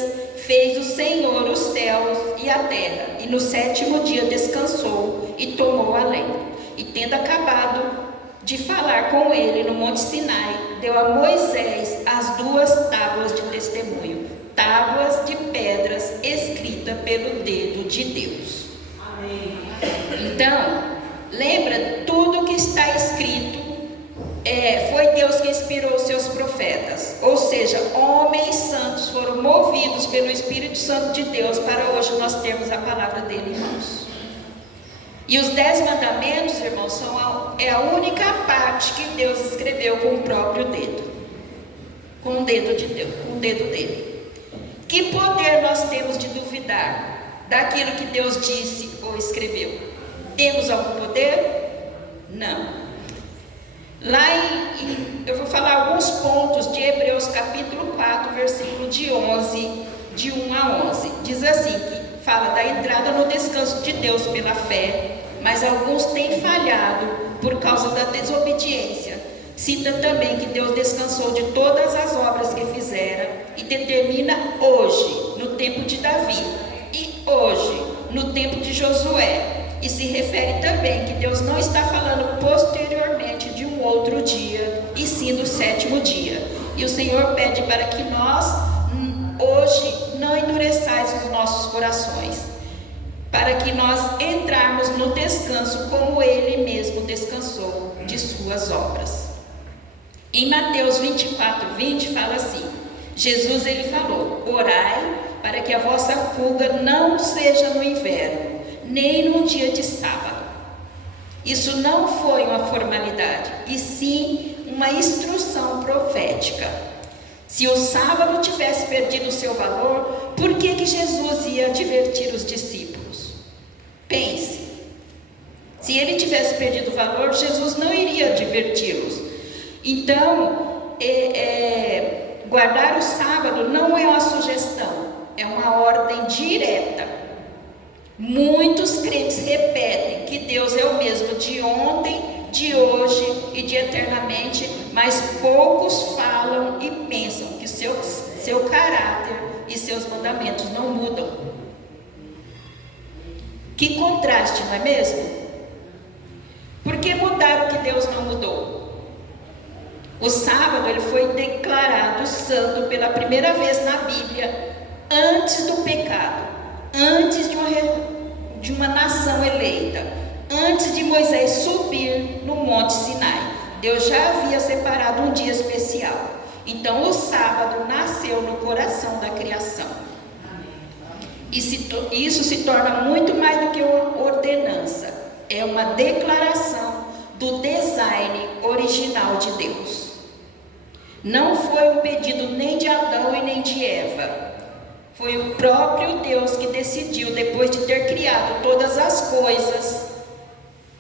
fez o Senhor os céus e a terra, e no 7º dia descansou e tomou a lei. E tendo acabado de falar com ele no monte Sinai, deu a Moisés as 2 tábuas de testemunho, tábuas de pedras escritas pelo dedo de Deus. Amém. Então, lembra tudo que está escrito foi Deus que inspirou os seus profetas, ou seja, homens santos foram movidos pelo Espírito Santo de Deus para hoje nós termos a palavra dele em mãos. E os 10 mandamentos, irmãos, é a única parte que Deus escreveu com o próprio dedo, com o dedo de Deus, com o dedo dele. Que poder nós temos de duvidar daquilo que Deus disse ou escreveu? Temos algum poder? Não. Lá eu vou falar alguns pontos de Hebreus capítulo 4, versículo de 1 a 11. Diz assim, que fala da entrada no descanso de Deus pela fé, mas alguns têm falhado por causa da desobediência. Cita também que Deus descansou de todas as obras que fizera e determina hoje, no tempo de Davi, e hoje, no tempo de Josué. E se refere também que Deus não está falando posteriormente de um outro dia, e sim do 7º dia. E o Senhor pede para que nós, hoje, não endureçais os nossos corações, para que nós entrarmos no descanso como Ele mesmo descansou de suas obras. Em Mateus 24, 20, fala assim, Jesus ele falou, orai para que a vossa fuga não seja no inverno, nem no dia de sábado. Isso não foi uma formalidade, e sim uma instrução profética. Se o sábado tivesse perdido o seu valor, por que Jesus ia advertir os discípulos? Pense, se ele tivesse perdido o valor, Jesus não iria adverti-los. Então, guardar o sábado não é uma sugestão, é uma ordem direta. Muitos crentes repetem que Deus é o mesmo de ontem, de hoje e de eternamente, mas poucos falam e pensam que seu caráter e seus mandamentos não mudam. Que contraste, não é mesmo? Por que mudar o que Deus não mudou? O sábado ele foi declarado santo pela primeira vez na Bíblia, antes do pecado, antes de uma nação eleita, antes de Moisés subir no Monte Sinai. Deus já havia separado um dia especial. Então o sábado nasceu no coração da criação. E isso se torna muito mais do que uma ordenança. É uma declaração do design original de Deus. Não foi um pedido nem de Adão e nem de Eva. Foi o próprio Deus que decidiu, depois de ter criado todas as coisas,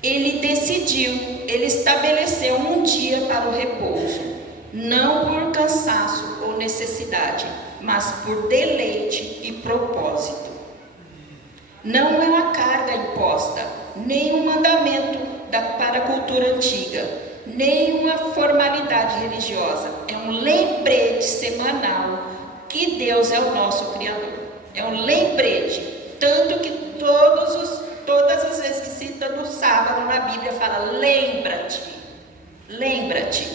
Ele decidiu, Ele estabeleceu um dia para o repouso, não por cansaço ou necessidade, mas por deleite e propósito. Não é uma carga imposta, nem um mandamento para a cultura antiga, nem uma formalidade religiosa, é um lembrete semanal que Deus é o nosso Criador. É um lembrete, tanto que todas as vezes que cita no sábado na Bíblia fala lembra-te, lembra-te.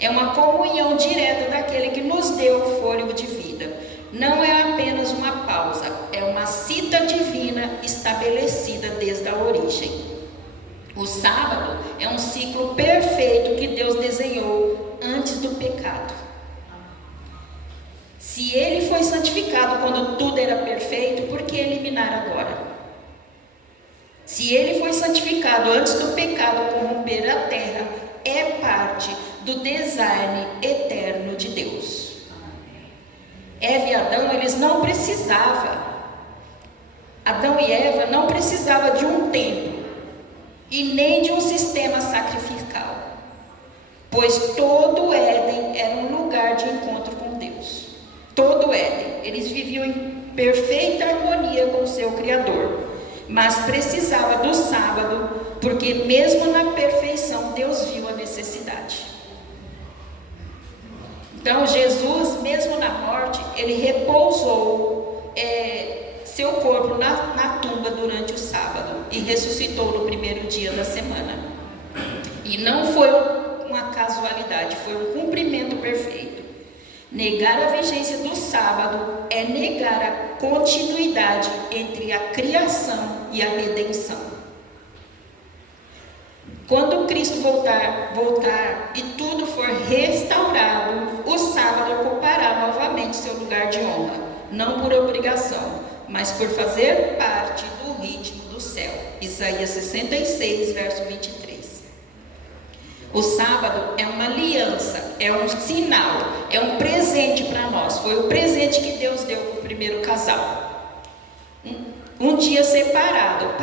É uma comunhão direta daquele que nos deu o fôlego de vida. Não é apenas uma pausa, é uma cita divina estabelecida desde a origem. O sábado é um ciclo perfeito que Deus desenhou antes do pecado. Se ele foi santificado quando tudo era perfeito, por que eliminar agora? Se ele foi santificado antes do pecado corromper a terra, é parte do design eterno de Deus. Eva e Adão, eles não precisavam. Adão e Eva não precisavam de um templo e nem de um sistema sacrificial, pois todo o Éden era um lugar de encontro com Deus. Todo o Éden, eles viviam em perfeita harmonia com o seu Criador, mas precisava do sábado, porque mesmo na perfeição Deus viu a necessidade. Então Jesus, mesmo na morte, ele repousou seu corpo na tumba durante o sábado e ressuscitou no primeiro dia da semana. E não foi uma casualidade, foi um cumprimento perfeito. Negar a vigência do sábado é negar a continuidade entre a criação e a redenção. Quando Cristo voltar e tudo for restaurado, o sábado ocupará novamente seu lugar de honra, não por obrigação, mas por fazer parte do ritmo do céu. Isaías 66, verso 23. O sábado é uma aliança, é um sinal, é um presente para nós. Foi o presente que Deus deu para o primeiro casal. Um dia separado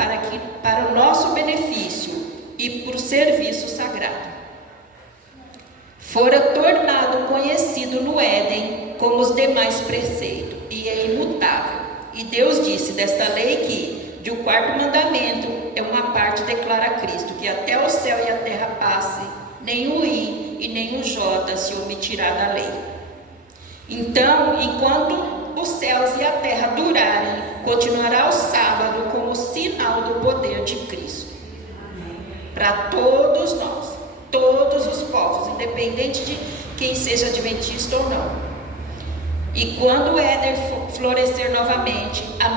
para o nosso benefício e para o serviço sagrado. Fora tornado conhecido no Éden como os demais preceitos, e é imutável. E Deus disse desta lei que, de o quarto mandamento, é uma parte declara Cristo, que até o céu e a terra passem, nem o I e nem o J se omitirá da lei. Então, enquanto os céus e a terra durarem, continuará o sábado como sinal do poder de Cristo. Para todos nós, todos os povos, independente de quem seja adventista ou não. E quando o Éden florescer novamente, na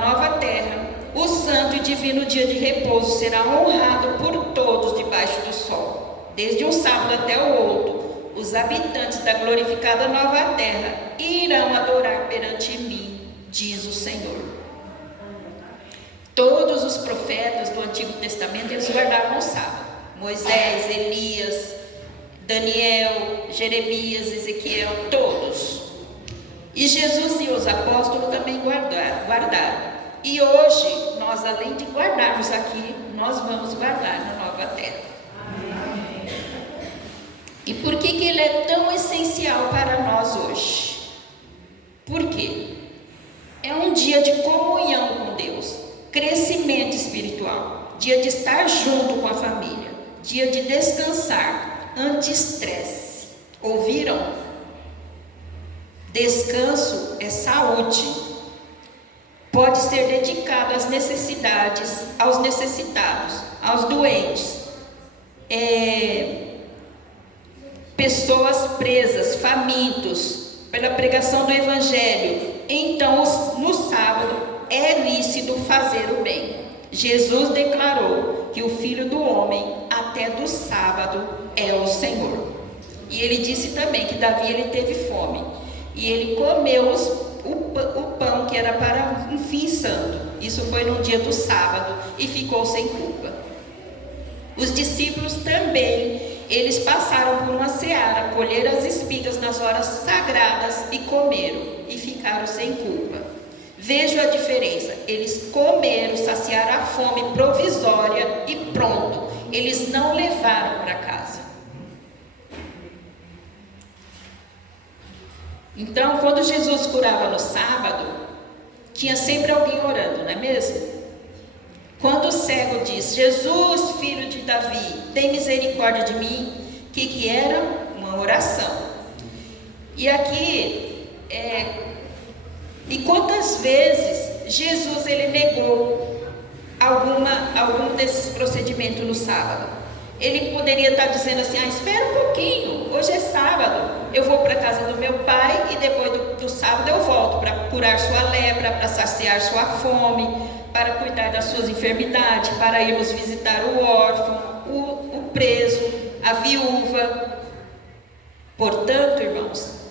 nova terra, o santo e divino dia de repouso será honrado por todos debaixo do sol. Desde um sábado até o outro, os habitantes da glorificada nova terra irão adorar perante mim, diz o Senhor. Todos os profetas do Antigo Testamento, eles guardavam o sábado. Moisés, Elias, Daniel, Jeremias, Ezequiel, todos. E Jesus e os apóstolos também guardaram. E hoje, nós além de guardarmos aqui, nós vamos guardar na nova terra. Amém. E por que ele é tão essencial para nós hoje? Por quê? É um dia de comunhão com Deus, crescimento espiritual, dia de estar junto com a família, dia de descansar, anti-estresse. Ouviram? Descanso é saúde. Pode ser dedicado às necessidades, aos necessitados, aos doentes, pessoas presas, famintos, pela pregação do Evangelho. Então, no sábado, é lícito fazer o bem. Jesus declarou que o Filho do Homem, até do sábado, é o Senhor. E ele disse também que Davi ele teve fome. E ele comeu o pão que era para um fim santo. Isso foi no dia do sábado e ficou sem culpa. Os discípulos também, eles passaram por uma seara, colheram as espigas nas horas sagradas e comeram e ficaram sem culpa. Vejo a diferença. Eles comeram, saciaram a fome provisória e pronto. Eles não levaram para casa. Então, quando Jesus curava no sábado, tinha sempre alguém orando, não é mesmo? Quando o cego diz, Jesus, filho de Davi, tem misericórdia de mim, o que era? Uma oração. E aqui, e quantas vezes Jesus ele negou algum desses procedimentos no sábado? Ele poderia estar dizendo assim, espera um pouquinho, hoje é sábado, eu vou para a casa do meu pai e depois do sábado eu volto para curar sua lepra, para saciar sua fome, para cuidar das suas enfermidades, para irmos visitar o órfão, o preso, a viúva. Portanto, irmãos,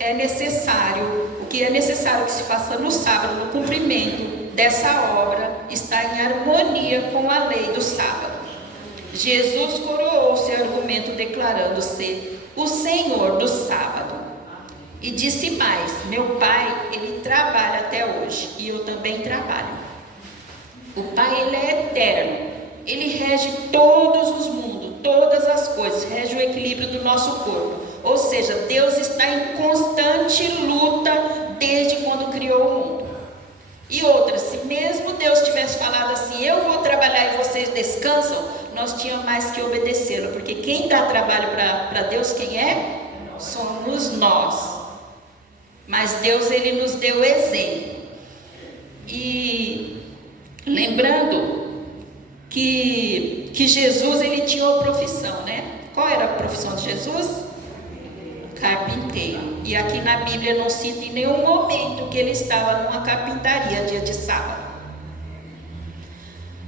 o que é necessário que se faça no sábado, no cumprimento dessa obra, está em harmonia com a lei do sábado. Jesus coroou seu argumento declarando-se o Senhor do sábado. E disse mais, meu Pai, ele trabalha até hoje, e eu também trabalho. O Pai, ele é eterno, ele rege todos os mundos, todas as coisas, rege o equilíbrio do nosso corpo. Ou seja, Deus está em constante luta desde quando criou o mundo. E outra, se mesmo Deus tivesse falado assim, eu vou trabalhar e vocês descansam, nós tínhamos mais que obedecê-lo, porque quem dá trabalho para Deus, quem é? Somos nós. Mas Deus, ele nos deu exemplo. E lembrando que Jesus, ele tinha uma profissão, né? Qual era a profissão de Jesus? Carpinteiro. E aqui na Bíblia não cita em nenhum momento que ele estava numa carpintaria dia de sábado.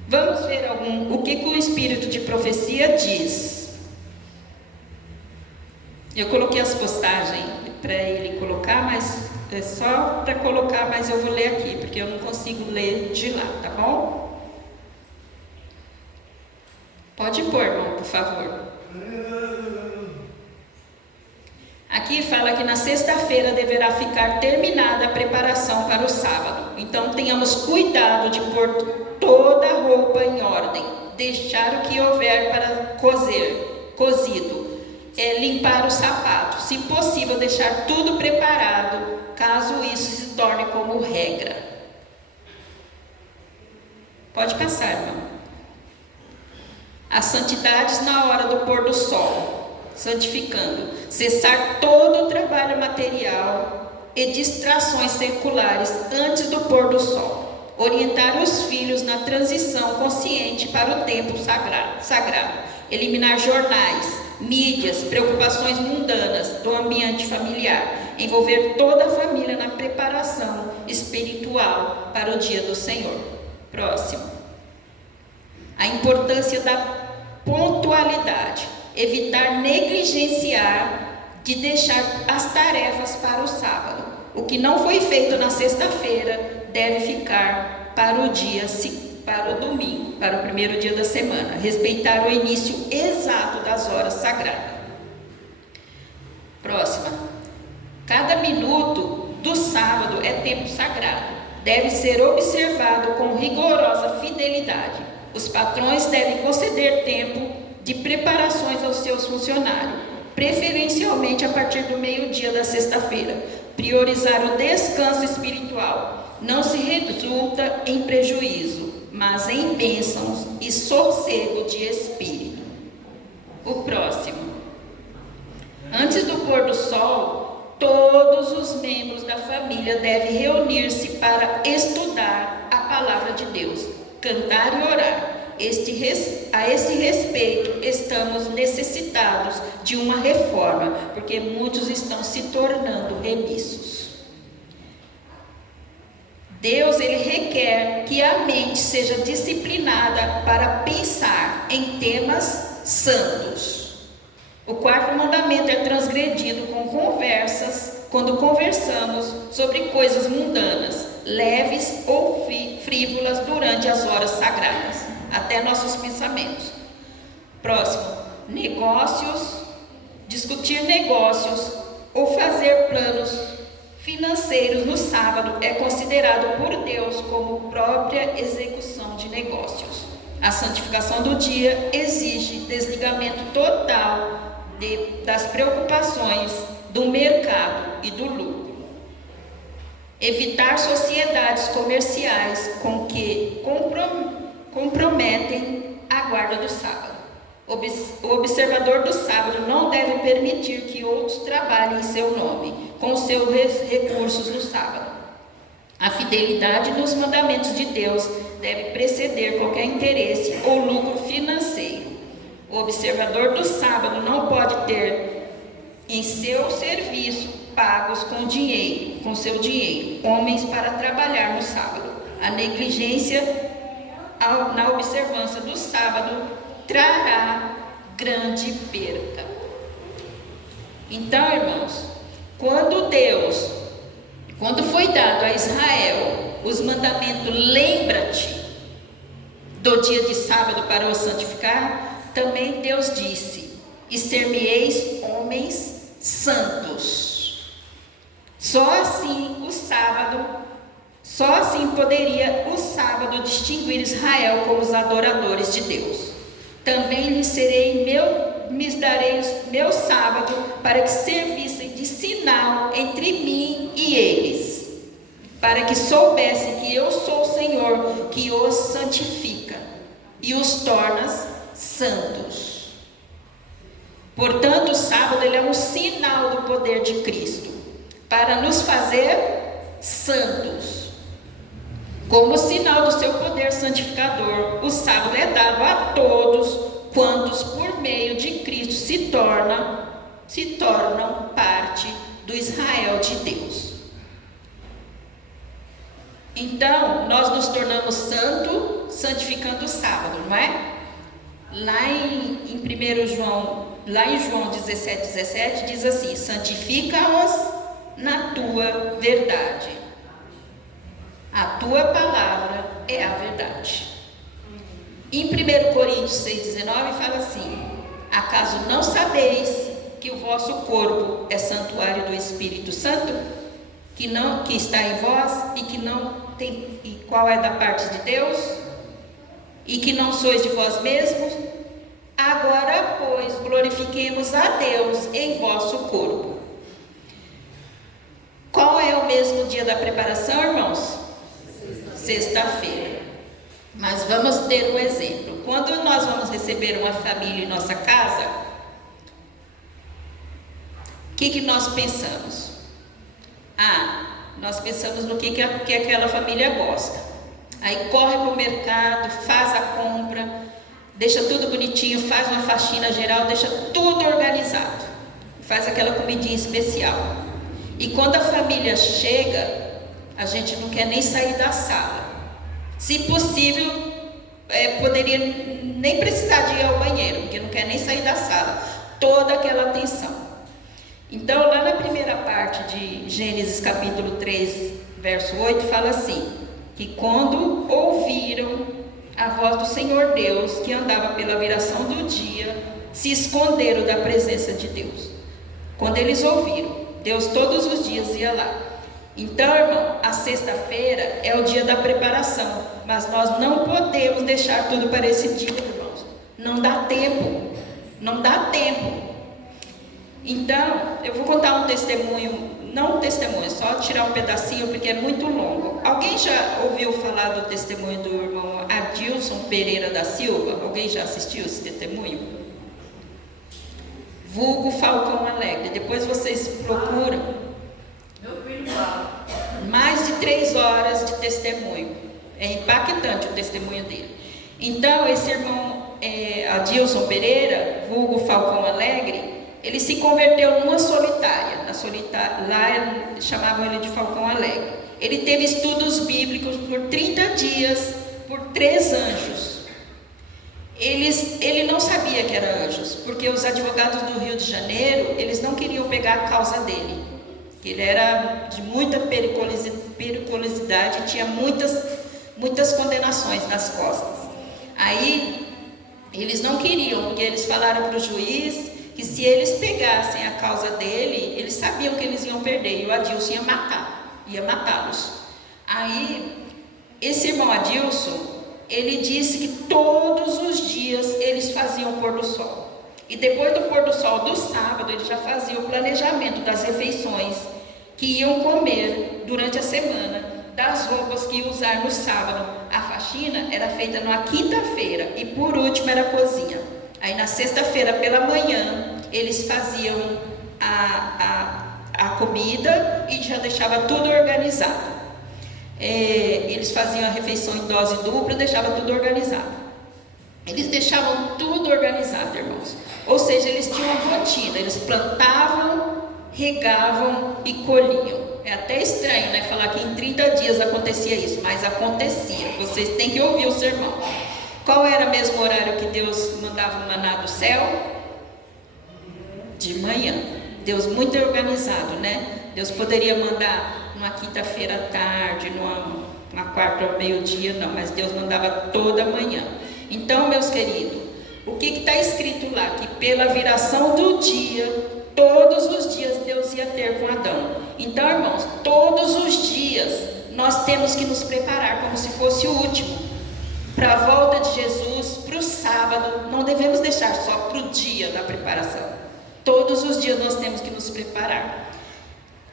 Vamos ver o que o Espírito de profecia diz. Eu coloquei as postagens para ele colocar, mas é só para colocar, mas eu vou ler aqui, porque eu não consigo ler de lá, tá bom? Pode pôr, irmão, por favor. Aqui fala que na sexta-feira deverá ficar terminada a preparação para o sábado. Então tenhamos cuidado de pôr toda a roupa em ordem, deixar o que houver para cozido, limpar os sapatos, se possível deixar tudo preparado, caso isso se torne como regra. Pode passar, irmão. As santidades na hora do pôr do sol, santificando, cessar todo o trabalho material e distrações seculares antes do pôr do sol, orientar os filhos na transição consciente para o tempo sagrado, eliminar jornais, mídias, preocupações mundanas do ambiente familiar, envolver toda a família na preparação espiritual para o dia do Senhor. Próximo. A importância da pontualidade, evitar negligenciar de deixar as tarefas para o sábado. O que não foi feito na sexta-feira deve ficar para o domingo, para o primeiro dia da semana. Respeitar o início exato das horas sagradas. Próxima. Cada minuto do sábado é tempo sagrado. Deve ser observado com rigorosa fidelidade. Os patrões devem conceder tempo de preparações aos seus funcionários, preferencialmente a partir do meio-dia da sexta-feira. Priorizar o descanso espiritual não se resulta em prejuízo, mas em bênçãos e sossego de espírito. O próximo. Antes do pôr do sol, todos os membros da família devem reunir-se para estudar a palavra de Deus, cantar e orar. A este respeito, estamos necessitados de uma reforma, porque muitos estão se tornando remissos. Deus, ele requer que a mente seja disciplinada para pensar em temas santos. O quarto mandamento é transgredido quando conversamos sobre coisas mundanas, leves ou frívolas durante as horas sagradas, até nossos pensamentos. Próximo. Discutir negócios ou fazer planos financeiros no sábado é considerado por Deus como própria execução de negócios. A santificação do dia exige desligamento total das preocupações do mercado e do lucro. Evitar sociedades comerciais com que comprometem a guarda do sábado. O observador do sábado não deve permitir que outros trabalhem em seu nome, com seus recursos no sábado. A fidelidade nos mandamentos de Deus deve preceder qualquer interesse ou lucro financeiro. O observador do sábado não pode ter em seu serviço pagos com seu dinheiro, homens para trabalhar no sábado. A negligência na observância do sábado trará grande perda. Então, irmãos, quando foi dado a Israel os mandamentos, lembra-te do dia de sábado para o santificar, também Deus disse: e ser-me-eis homens santos. Só assim poderia o sábado distinguir Israel como os adoradores de Deus. Também lhes darei meu sábado para que servissem de sinal entre mim e eles, para que soubessem que eu sou o Senhor, que os santifica e os torna santos. Portanto, o sábado ele é um sinal do poder de Cristo, para nos fazer santos. Como sinal do seu poder santificador, o sábado é dado a todos quantos por meio de Cristo se tornam parte do Israel de Deus. Então, nós nos tornamos santos, santificando o sábado, não é? Lá em 1 João, lá em João 17:17, diz assim: santifica-os na tua verdade. A tua palavra é a verdade. Em 1 Coríntios 6,19 fala assim: acaso não sabeis que o vosso corpo é santuário do Espírito Santo, que está em vós e que não tem, e qual é da parte de Deus, e que não sois de vós mesmos? Agora, pois, glorifiquemos a Deus em vosso corpo. Qual é o mesmo dia da preparação, irmãos? Sexta-feira. Mas vamos ter um exemplo. Quando nós vamos receber uma família em nossa casa, o que nós pensamos? Nós pensamos no que aquela família gosta. Aí corre para o mercado, faz a compra, deixa tudo bonitinho, faz uma faxina geral, deixa tudo organizado, faz aquela comidinha especial. E quando a família chega, a gente não quer nem sair da sala. Se possível, poderia nem precisar de ir ao banheiro, porque não quer nem sair da sala. Toda aquela atenção. Então, lá na primeira parte de Gênesis capítulo 3, verso 8, fala assim: que quando ouviram a voz do Senhor Deus, que andava pela viração do dia, se esconderam da presença de Deus. Quando eles ouviram, Deus todos os dias ia lá. Então, irmão, a sexta-feira é o dia da preparação, mas nós não podemos deixar tudo para esse dia, irmãos. Não dá tempo, não dá tempo. Então, eu vou contar um testemunho, não um testemunho, só tirar um pedacinho, porque é muito longo. Alguém já ouviu falar do testemunho do irmão Adilson Pereira da Silva? Alguém já assistiu esse testemunho? Vulgo Falcão Alegre. Depois vocês procuram. Meu filho fala. Mais de 3 horas de testemunho. É impactante o testemunho dele. Então, esse irmão Adilson Pereira, vulgo Falcão Alegre, ele se converteu numa solitária. Lá chamavam ele de Falcão Alegre. Ele teve estudos bíblicos por 30 dias, por 3 anjos. Ele não sabia que eram anjos, porque os advogados do Rio de Janeiro, eles não queriam pegar a causa dele. Ele era de muita periculosidade, tinha muitas condenações nas costas. Aí, eles não queriam, porque eles falaram para o juiz que se eles pegassem a causa dele, eles sabiam que eles iam perder, e o Adilson ia matá-los. Aí, esse irmão Adilson, ele disse que todos os dias eles faziam o pôr do sol. E depois do pôr do sol do sábado, ele já fazia o planejamento das refeições que iam comer durante a semana, das roupas que iam usar no sábado. A faxina era feita na quinta-feira e por último era a cozinha. Aí na sexta-feira pela manhã, eles faziam a comida e já deixava tudo organizado. Eles faziam a refeição em dose dupla, deixava tudo organizado. Eles deixavam tudo organizado, irmãos. Ou seja, eles tinham uma rotina, eles plantavam, regavam e colhiam. É até estranho, né, falar que em 30 dias acontecia isso, mas acontecia. Vocês têm que ouvir o sermão. Qual era mesmo o horário que Deus mandava o maná do céu? De manhã. Deus muito organizado, né? Deus poderia mandar numa quinta-feira à tarde, numa quarta ao meio-dia, não, mas Deus mandava toda manhã. Então, meus queridos, o que está escrito lá? Que pela viração do dia, todos os dias Deus ia ter com Adão. Então, irmãos, todos os dias nós temos que nos preparar como se fosse o último. Para a volta de Jesus, para o sábado, não devemos deixar só para o dia da preparação. Todos os dias nós temos que nos preparar.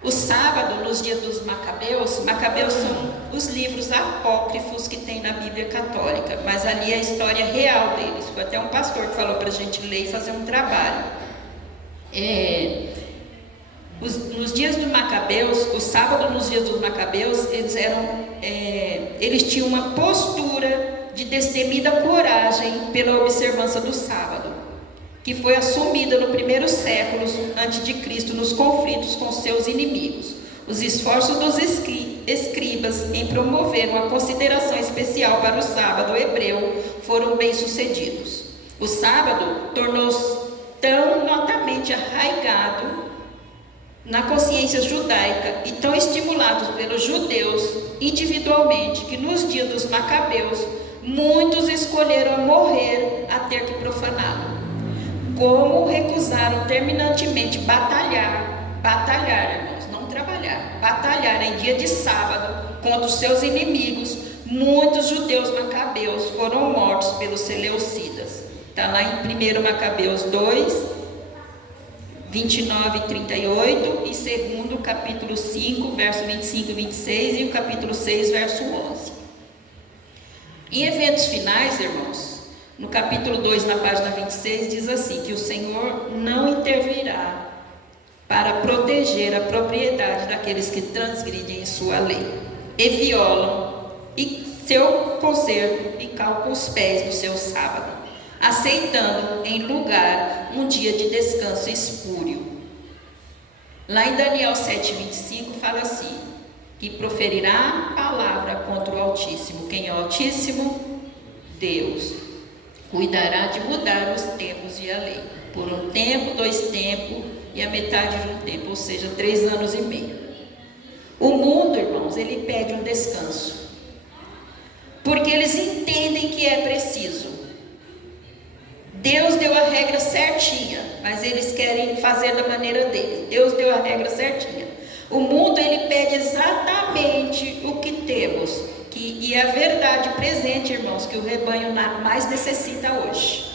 O sábado, nos dias dos Macabeus são os livros apócrifos que tem na Bíblia Católica, mas ali é a história real deles. Foi até um pastor que falou para a gente ler e fazer um trabalho. Nos dias dos Macabeus, o sábado nos dias dos Macabeus, eles tinham uma postura de destemida coragem pela observância do sábado, que foi assumida no primeiro século antes de Cristo nos conflitos com seus inimigos. Os esforços dos escribas em promover uma consideração especial para o sábado hebreu foram bem-sucedidos. O sábado tornou-se tão notamente arraigado na consciência judaica e tão estimulado pelos judeus individualmente que nos dias dos Macabeus muitos escolheram morrer a ter que profaná-lo. Como recusaram terminantemente batalhar, irmãos, não trabalhar, batalhar em dia de sábado contra os seus inimigos, muitos judeus macabeus foram mortos pelos seleucidas. Está lá em 1 Macabeus 2, 29 e 38, e 2 capítulo 5, verso 25 e 26, e o capítulo 6, verso 11. Em eventos finais, irmãos, no capítulo 2, na página 26, diz assim, que o Senhor não intervirá para proteger a propriedade daqueles que transgridem em sua lei, e violam seu conserto e calcam os pés no seu sábado, aceitando em lugar um dia de descanso espúrio. Lá em Daniel 7,25 fala assim, que proferirá palavra contra o Altíssimo. Quem é o Altíssimo? Deus. Cuidará de mudar os tempos e a lei. Por um tempo, 2 tempos e a metade de um tempo, ou seja, 3 anos e meio. O mundo, irmãos, ele pede um descanso, porque eles entendem que é preciso. Deus deu a regra certinha, mas eles querem fazer da maneira deles. Deus deu a regra certinha. O mundo, ele pede exatamente o que temos, e é a verdade presente, irmãos, que o rebanho mais necessita hoje,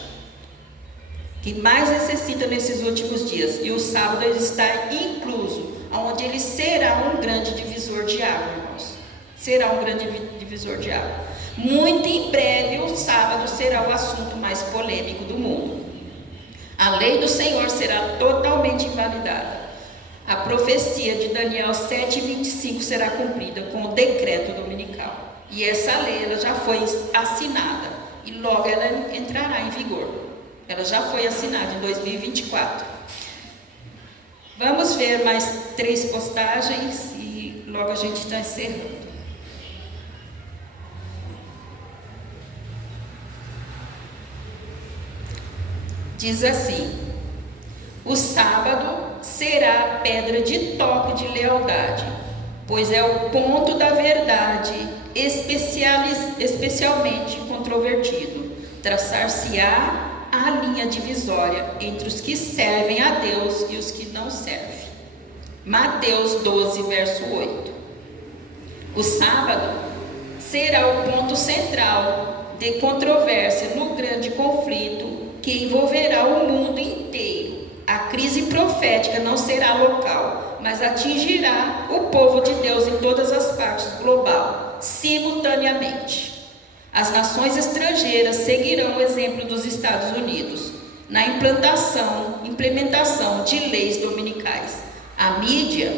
que mais necessita nesses últimos dias, e o sábado ele está incluso, onde ele será um grande divisor de água, irmãos, será um grande divisor de água. Muito em breve o sábado será o assunto mais polêmico do mundo. A lei do Senhor será totalmente invalidada. A profecia de Daniel 7,25 será cumprida com o decreto dominical. E essa lei ela já foi assinada e logo ela entrará em vigor. Ela já foi assinada em 2024. Vamos ver mais 3 postagens e logo a gente está encerrando. Diz assim: o sábado será pedra de toque de lealdade, pois é o ponto da verdade especialmente controvertido. Traçar-se-á a linha divisória entre os que servem a Deus e os que não servem. Mateus 12, verso 8. O sábado será o ponto central de controvérsia no grande conflito que envolverá o mundo inteiro. A crise profética não será local, mas atingirá o povo de Deus em todas as partes global, simultaneamente. As nações estrangeiras seguirão o exemplo dos Estados Unidos na implementação de leis dominicais. A mídia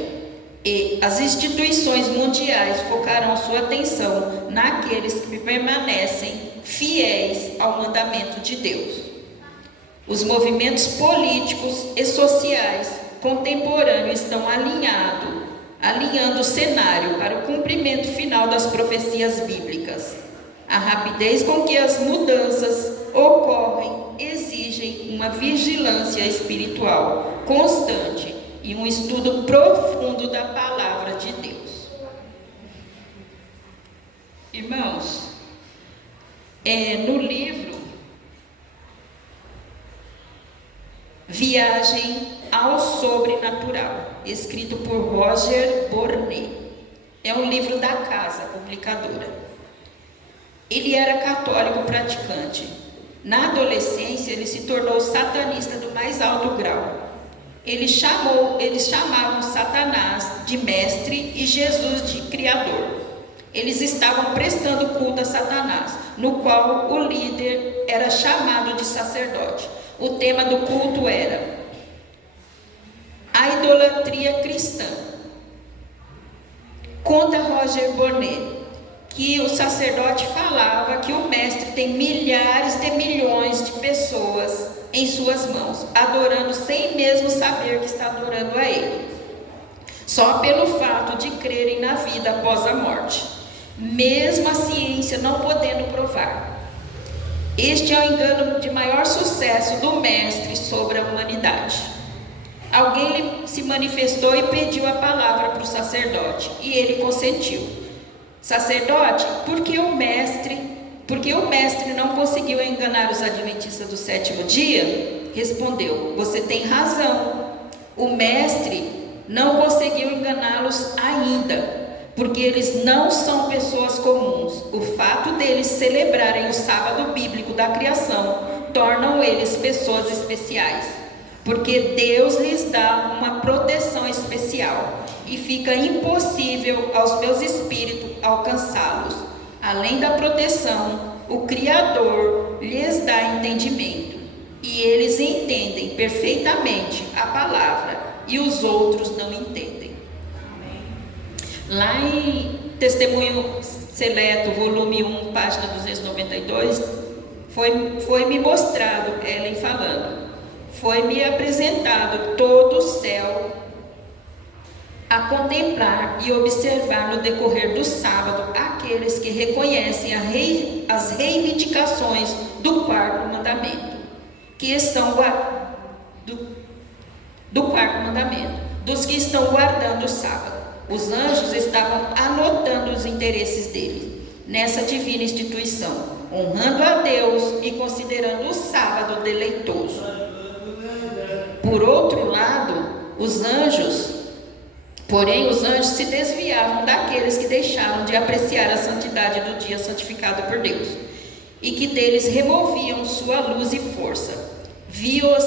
e as instituições mundiais focarão sua atenção naqueles que permanecem fiéis ao mandamento de Deus. Os movimentos políticos e sociais contemporâneos estão alinhando o cenário para o cumprimento final das profecias bíblicas. A rapidez com que as mudanças ocorrem exigem uma vigilância espiritual constante e um estudo profundo da palavra de Deus. Irmãos, no livro Viagem ao Sobrenatural, escrito por Roger Bornet, é um livro da Casa Publicadora. Ele era católico praticante. Na adolescência, ele se tornou satanista do mais alto grau. Eles chamavam Satanás de mestre e Jesus de criador. Eles estavam prestando culto a Satanás, no qual o líder era chamado de sacerdote. O tema do culto era a idolatria cristã. Conta Roger Bornet que o sacerdote falava que o mestre tem milhares de milhões de pessoas em suas mãos, adorando sem mesmo saber que está adorando a ele. só pelo fato de crerem na vida após a morte, mesmo a ciência não podendo provar. Este é o engano de maior sucesso do mestre sobre a humanidade. Alguém se manifestou e pediu a palavra para o sacerdote, e ele consentiu. Sacerdote, por que o mestre não conseguiu enganar os adventistas do sétimo dia? Respondeu: você tem razão. O mestre não conseguiu enganá-los ainda, porque eles não são pessoas comuns. O fato deles celebrarem o sábado bíblico da criação tornam eles pessoas especiais, porque Deus lhes dá uma proteção especial e fica impossível aos meus espíritos alcançá-los. Além da proteção, o Criador lhes dá entendimento, e eles entendem perfeitamente a palavra, e os outros não entendem. Lá em Testemunho Seleto, volume 1, página 292, foi-me mostrado, Ellen falando, foi-me apresentado todo o céu a contemplar e observar no decorrer do sábado aqueles que reconhecem as reivindicações do quarto mandamento, que estão do quarto mandamento, dos que estão guardando o sábado. Os anjos estavam anotando os interesses deles nessa divina instituição, honrando a Deus e considerando o sábado deleitoso. Por outro lado, os anjos se desviavam daqueles que deixaram de apreciar a santidade do dia santificado por Deus, e que deles removiam sua luz e força. Vi-os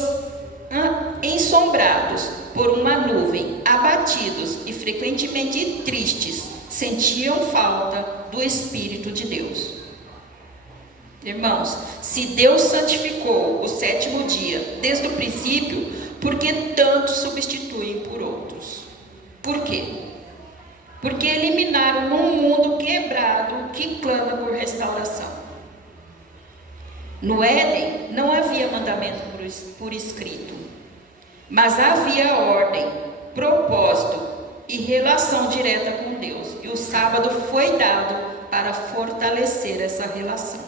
ensombrados por uma nuvem, abatidos e frequentemente tristes, sentiam falta do Espírito de Deus. Irmãos, se Deus santificou o sétimo dia desde o princípio, por que tantos substituem por outros? Por quê? Porque eliminaram um mundo quebrado que clama por restauração. No Éden não havia mandamento por escrito, mas havia ordem, propósito e relação direta com Deus. E o sábado foi dado para fortalecer essa relação.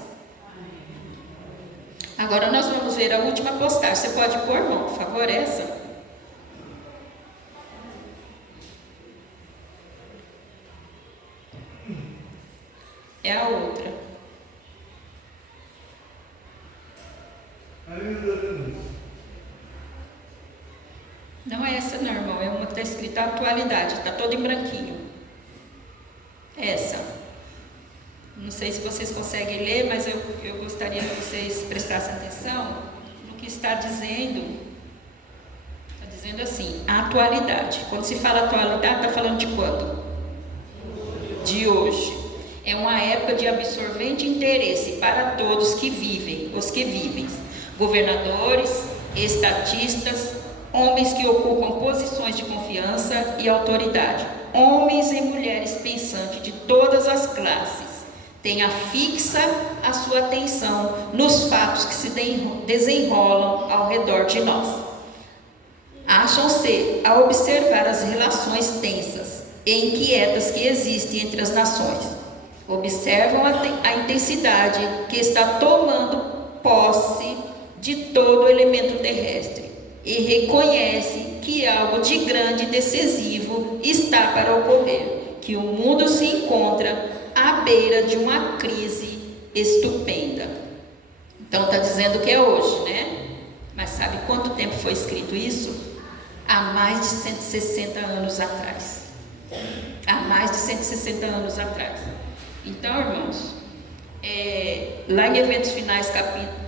Agora nós vamos ver a última postagem. Você pode pôr, irmão, por favor, essa? É a outra. Não é essa não, irmão. É uma que está escrita atualidade. Está toda em branquinho. Essa. Não sei se vocês conseguem ler, mas eu gostaria que vocês prestassem atenção no que está dizendo. Está dizendo assim, a atualidade. Quando se fala atualidade, está falando de quando? De hoje. É uma época de absorvente interesse para todos que vivem, os que vivem. Governadores, estatistas, homens que ocupam posições de confiança e autoridade, homens e mulheres pensantes de todas as classes, tenha fixa a sua atenção nos fatos que se desenrolam ao redor de nós. Acham-se a observar as relações tensas e inquietas que existem entre as nações. Observam a intensidade que está tomando posse de todo o elemento terrestre e reconhecem que algo de grande e decisivo está para ocorrer, que o mundo se encontra à beira de uma crise estupenda. Então está dizendo que é hoje, né? Mas sabe quanto tempo foi escrito isso? Há mais de 160 anos atrás. Há mais de 160 anos atrás. Então, irmãos, lá em Eventos Finais,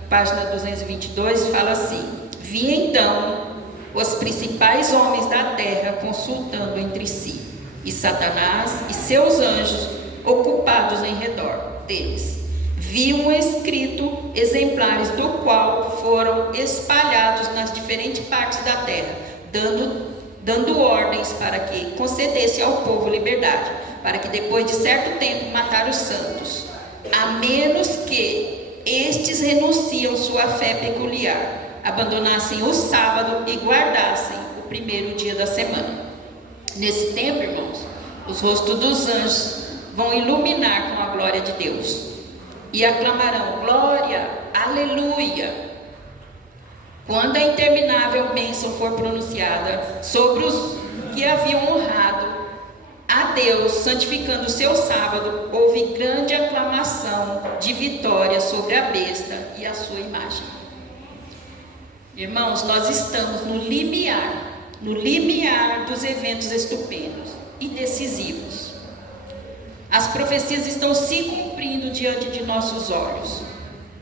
página 222, fala assim: vi então os principais homens da terra consultando entre si, e Satanás e seus anjos ocupados em redor deles. Vi um escrito exemplares do qual foram espalhados nas diferentes partes da terra, dando ordens para que concedesse ao povo liberdade, para que depois de certo tempo matar os santos, a menos que estes renunciam sua fé peculiar, abandonassem o sábado e guardassem o primeiro dia da semana. Nesse tempo, irmãos, os rostos dos anjos vão iluminar com a glória de Deus e aclamarão glória, aleluia, quando a interminável bênção for pronunciada sobre os que haviam honrado a Deus, santificando o seu sábado, houve grande aclamação de vitória sobre a besta e a sua imagem. Irmãos, nós estamos no limiar dos eventos estupendos e decisivos. As profecias estão se cumprindo diante de nossos olhos.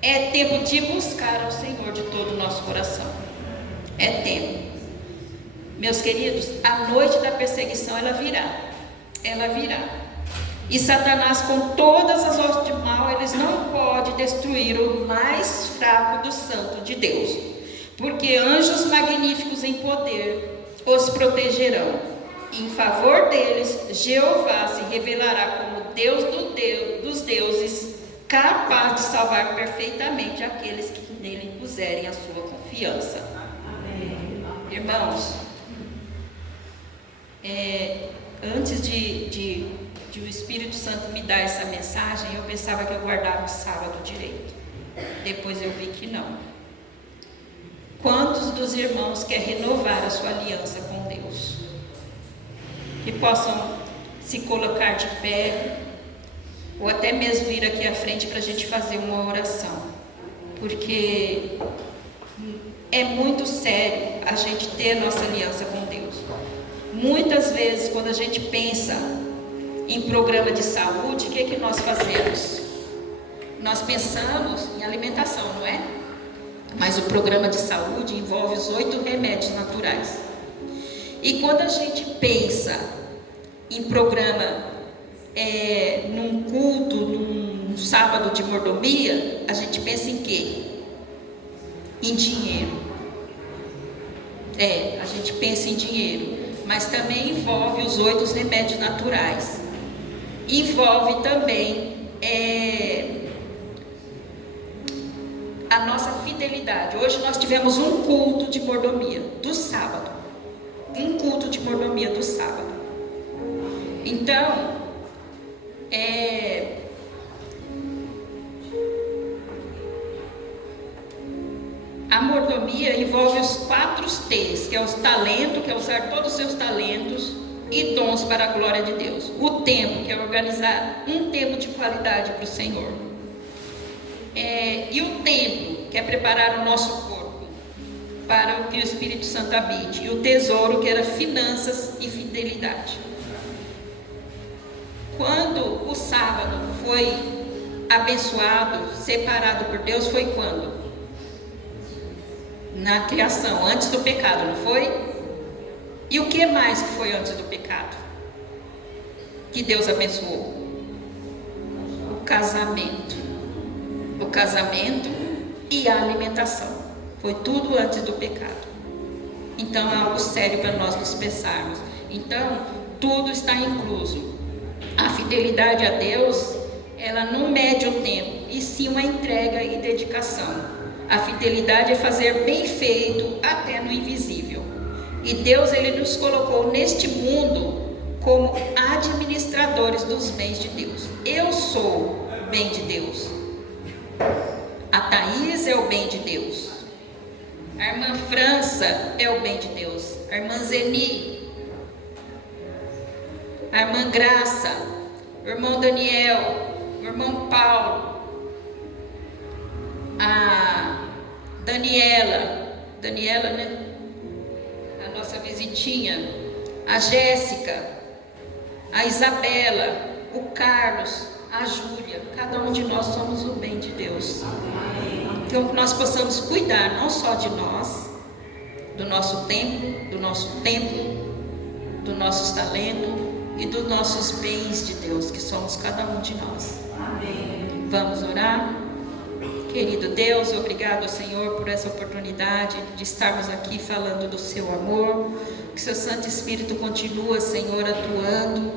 É tempo de buscar ao Senhor de todo o nosso coração. É tempo. Meus queridos, a noite da perseguição ela virá. Ela virá. E Satanás, com todas as obras de mal, eles não podem destruir o mais fraco do santo de Deus, porque anjos magníficos em poder os protegerão. Em favor deles, Jeová se revelará como Deus dos deuses, capaz de salvar perfeitamente aqueles que nele puserem a sua confiança. Amém. Irmãos, antes de o Espírito Santo me dar essa mensagem, eu pensava que eu guardava o sábado direito. Depois eu vi que não. Quantos dos irmãos querem renovar a sua aliança com Deus? Que possam se colocar de pé, ou até mesmo vir aqui à frente para a gente fazer uma oração. Porque é muito sério a gente ter a nossa aliança com Deus. Muitas vezes, quando a gente pensa em programa de saúde, o que é que nós fazemos? Nós pensamos em alimentação, não é? Mas o programa de saúde envolve os 8 remédios naturais. E quando a gente pensa em programa, num culto, num sábado de mordomia, a gente pensa em quê? Em dinheiro. A gente pensa em dinheiro. Mas também envolve os 8 remédios naturais. Envolve também a nossa fidelidade. Hoje nós tivemos um culto de mordomia do sábado. Um culto de mordomia do sábado. Então, a mordomia envolve os 4 T's, que é os talentos, que é usar todos os seus talentos e dons para a glória de Deus. O tempo, que é organizar um tempo de qualidade para o Senhor. E o templo, que é preparar o nosso corpo para que o Espírito Santo habite. E o tesouro, que era finanças e fidelidade. Quando o sábado foi abençoado, separado por Deus, foi quando? Na criação, antes do pecado, não foi? E o que mais que foi antes do pecado? Que Deus abençoou? O casamento. O casamento e a alimentação. Foi tudo antes do pecado. Então é algo sério para nós nos pensarmos. Então, tudo está incluso. A fidelidade a Deus, ela não mede o tempo, e sim uma entrega e dedicação. A fidelidade é fazer bem feito até no invisível. E Deus, Ele nos colocou neste mundo como administradores dos bens de Deus. Eu sou o bem de Deus. A Thaís é o bem de Deus. A irmã França é o bem de Deus. A irmã Zeni. A irmã Graça. O irmão Daniel. O irmão Paulo. A Daniela, né? A nossa visitinha, a Jéssica, a Isabela, o Carlos, a Júlia, cada um de nós somos o bem de Deus. Então que nós possamos cuidar não só de nós, do nosso tempo, dos nossos talentos e dos nossos bens de Deus, que somos cada um de nós. Amém. Vamos orar? Querido Deus, obrigado, Senhor, por essa oportunidade de estarmos aqui falando do seu amor. Que seu Santo Espírito continua, Senhor, atuando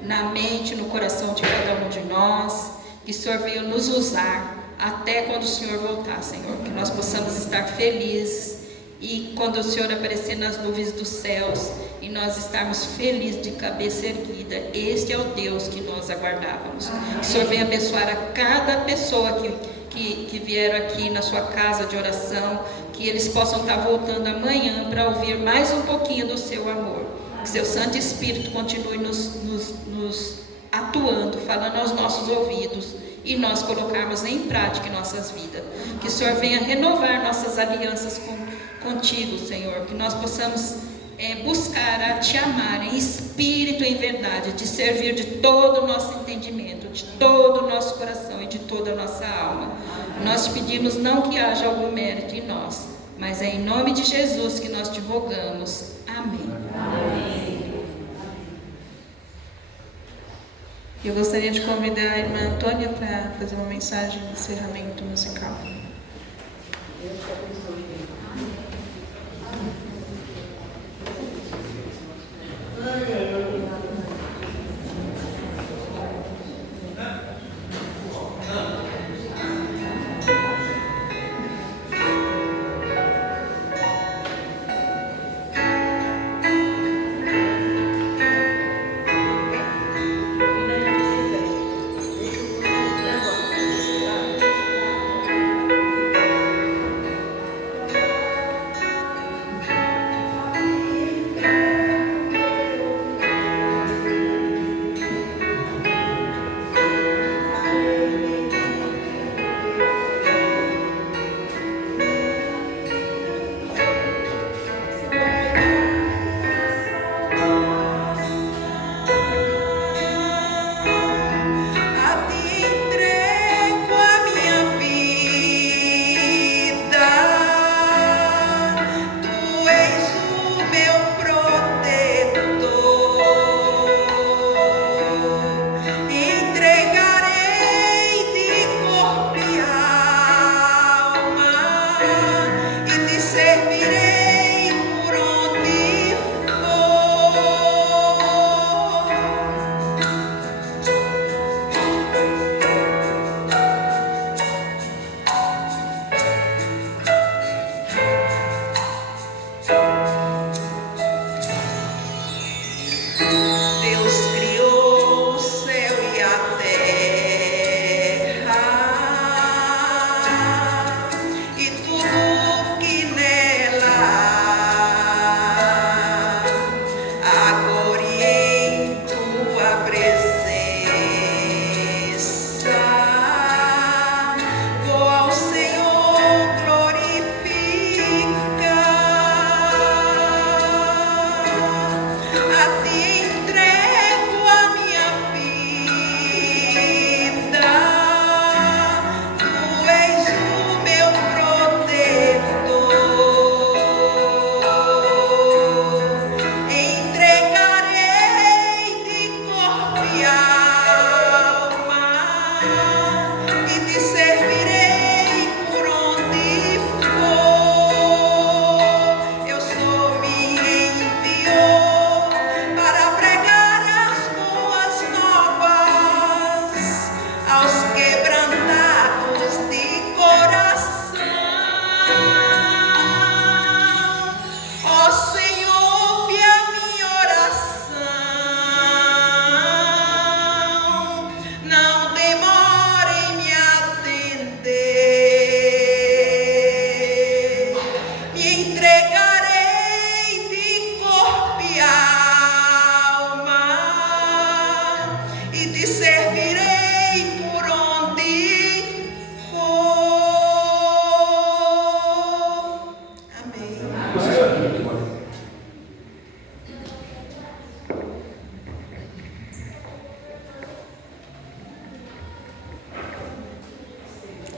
na mente, no coração de cada um de nós. Que o Senhor venha nos usar até quando o Senhor voltar, Senhor. Que nós possamos estar felizes e quando o Senhor aparecer nas nuvens dos céus e nós estarmos felizes de cabeça erguida, este é o Deus que nós aguardávamos. Que o Senhor venha abençoar a cada pessoa que vieram aqui na sua casa de oração, que eles possam estar voltando amanhã para ouvir mais um pouquinho do seu amor. Que seu Santo Espírito continue nos atuando, falando aos nossos ouvidos, e nós colocarmos em prática em nossas vidas. Que o Senhor venha renovar nossas alianças contigo, Senhor. Que nós possamos buscar a Te amar em espírito e em verdade, de servir de todo o nosso entendimento, de todo o nosso coração e de toda a nossa alma. Nós te pedimos não que haja algum mérito em nós, mas é em nome de Jesus que nós te rogamos. Amém. Eu gostaria de convidar a irmã Antônia para fazer uma mensagem de encerramento musical.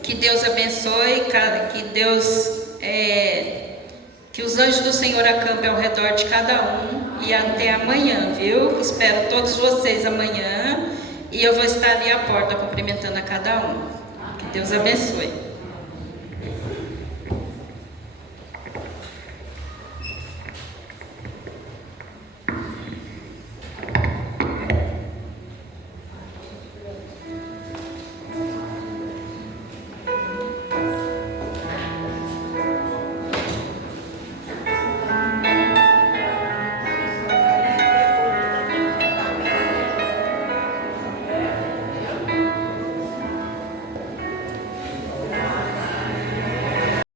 Que Deus abençoe, que que os anjos do Senhor acampem ao redor de cada um, e até amanhã, viu? Espero todos vocês amanhã, e eu vou estar ali à porta cumprimentando a cada um. Que Deus abençoe.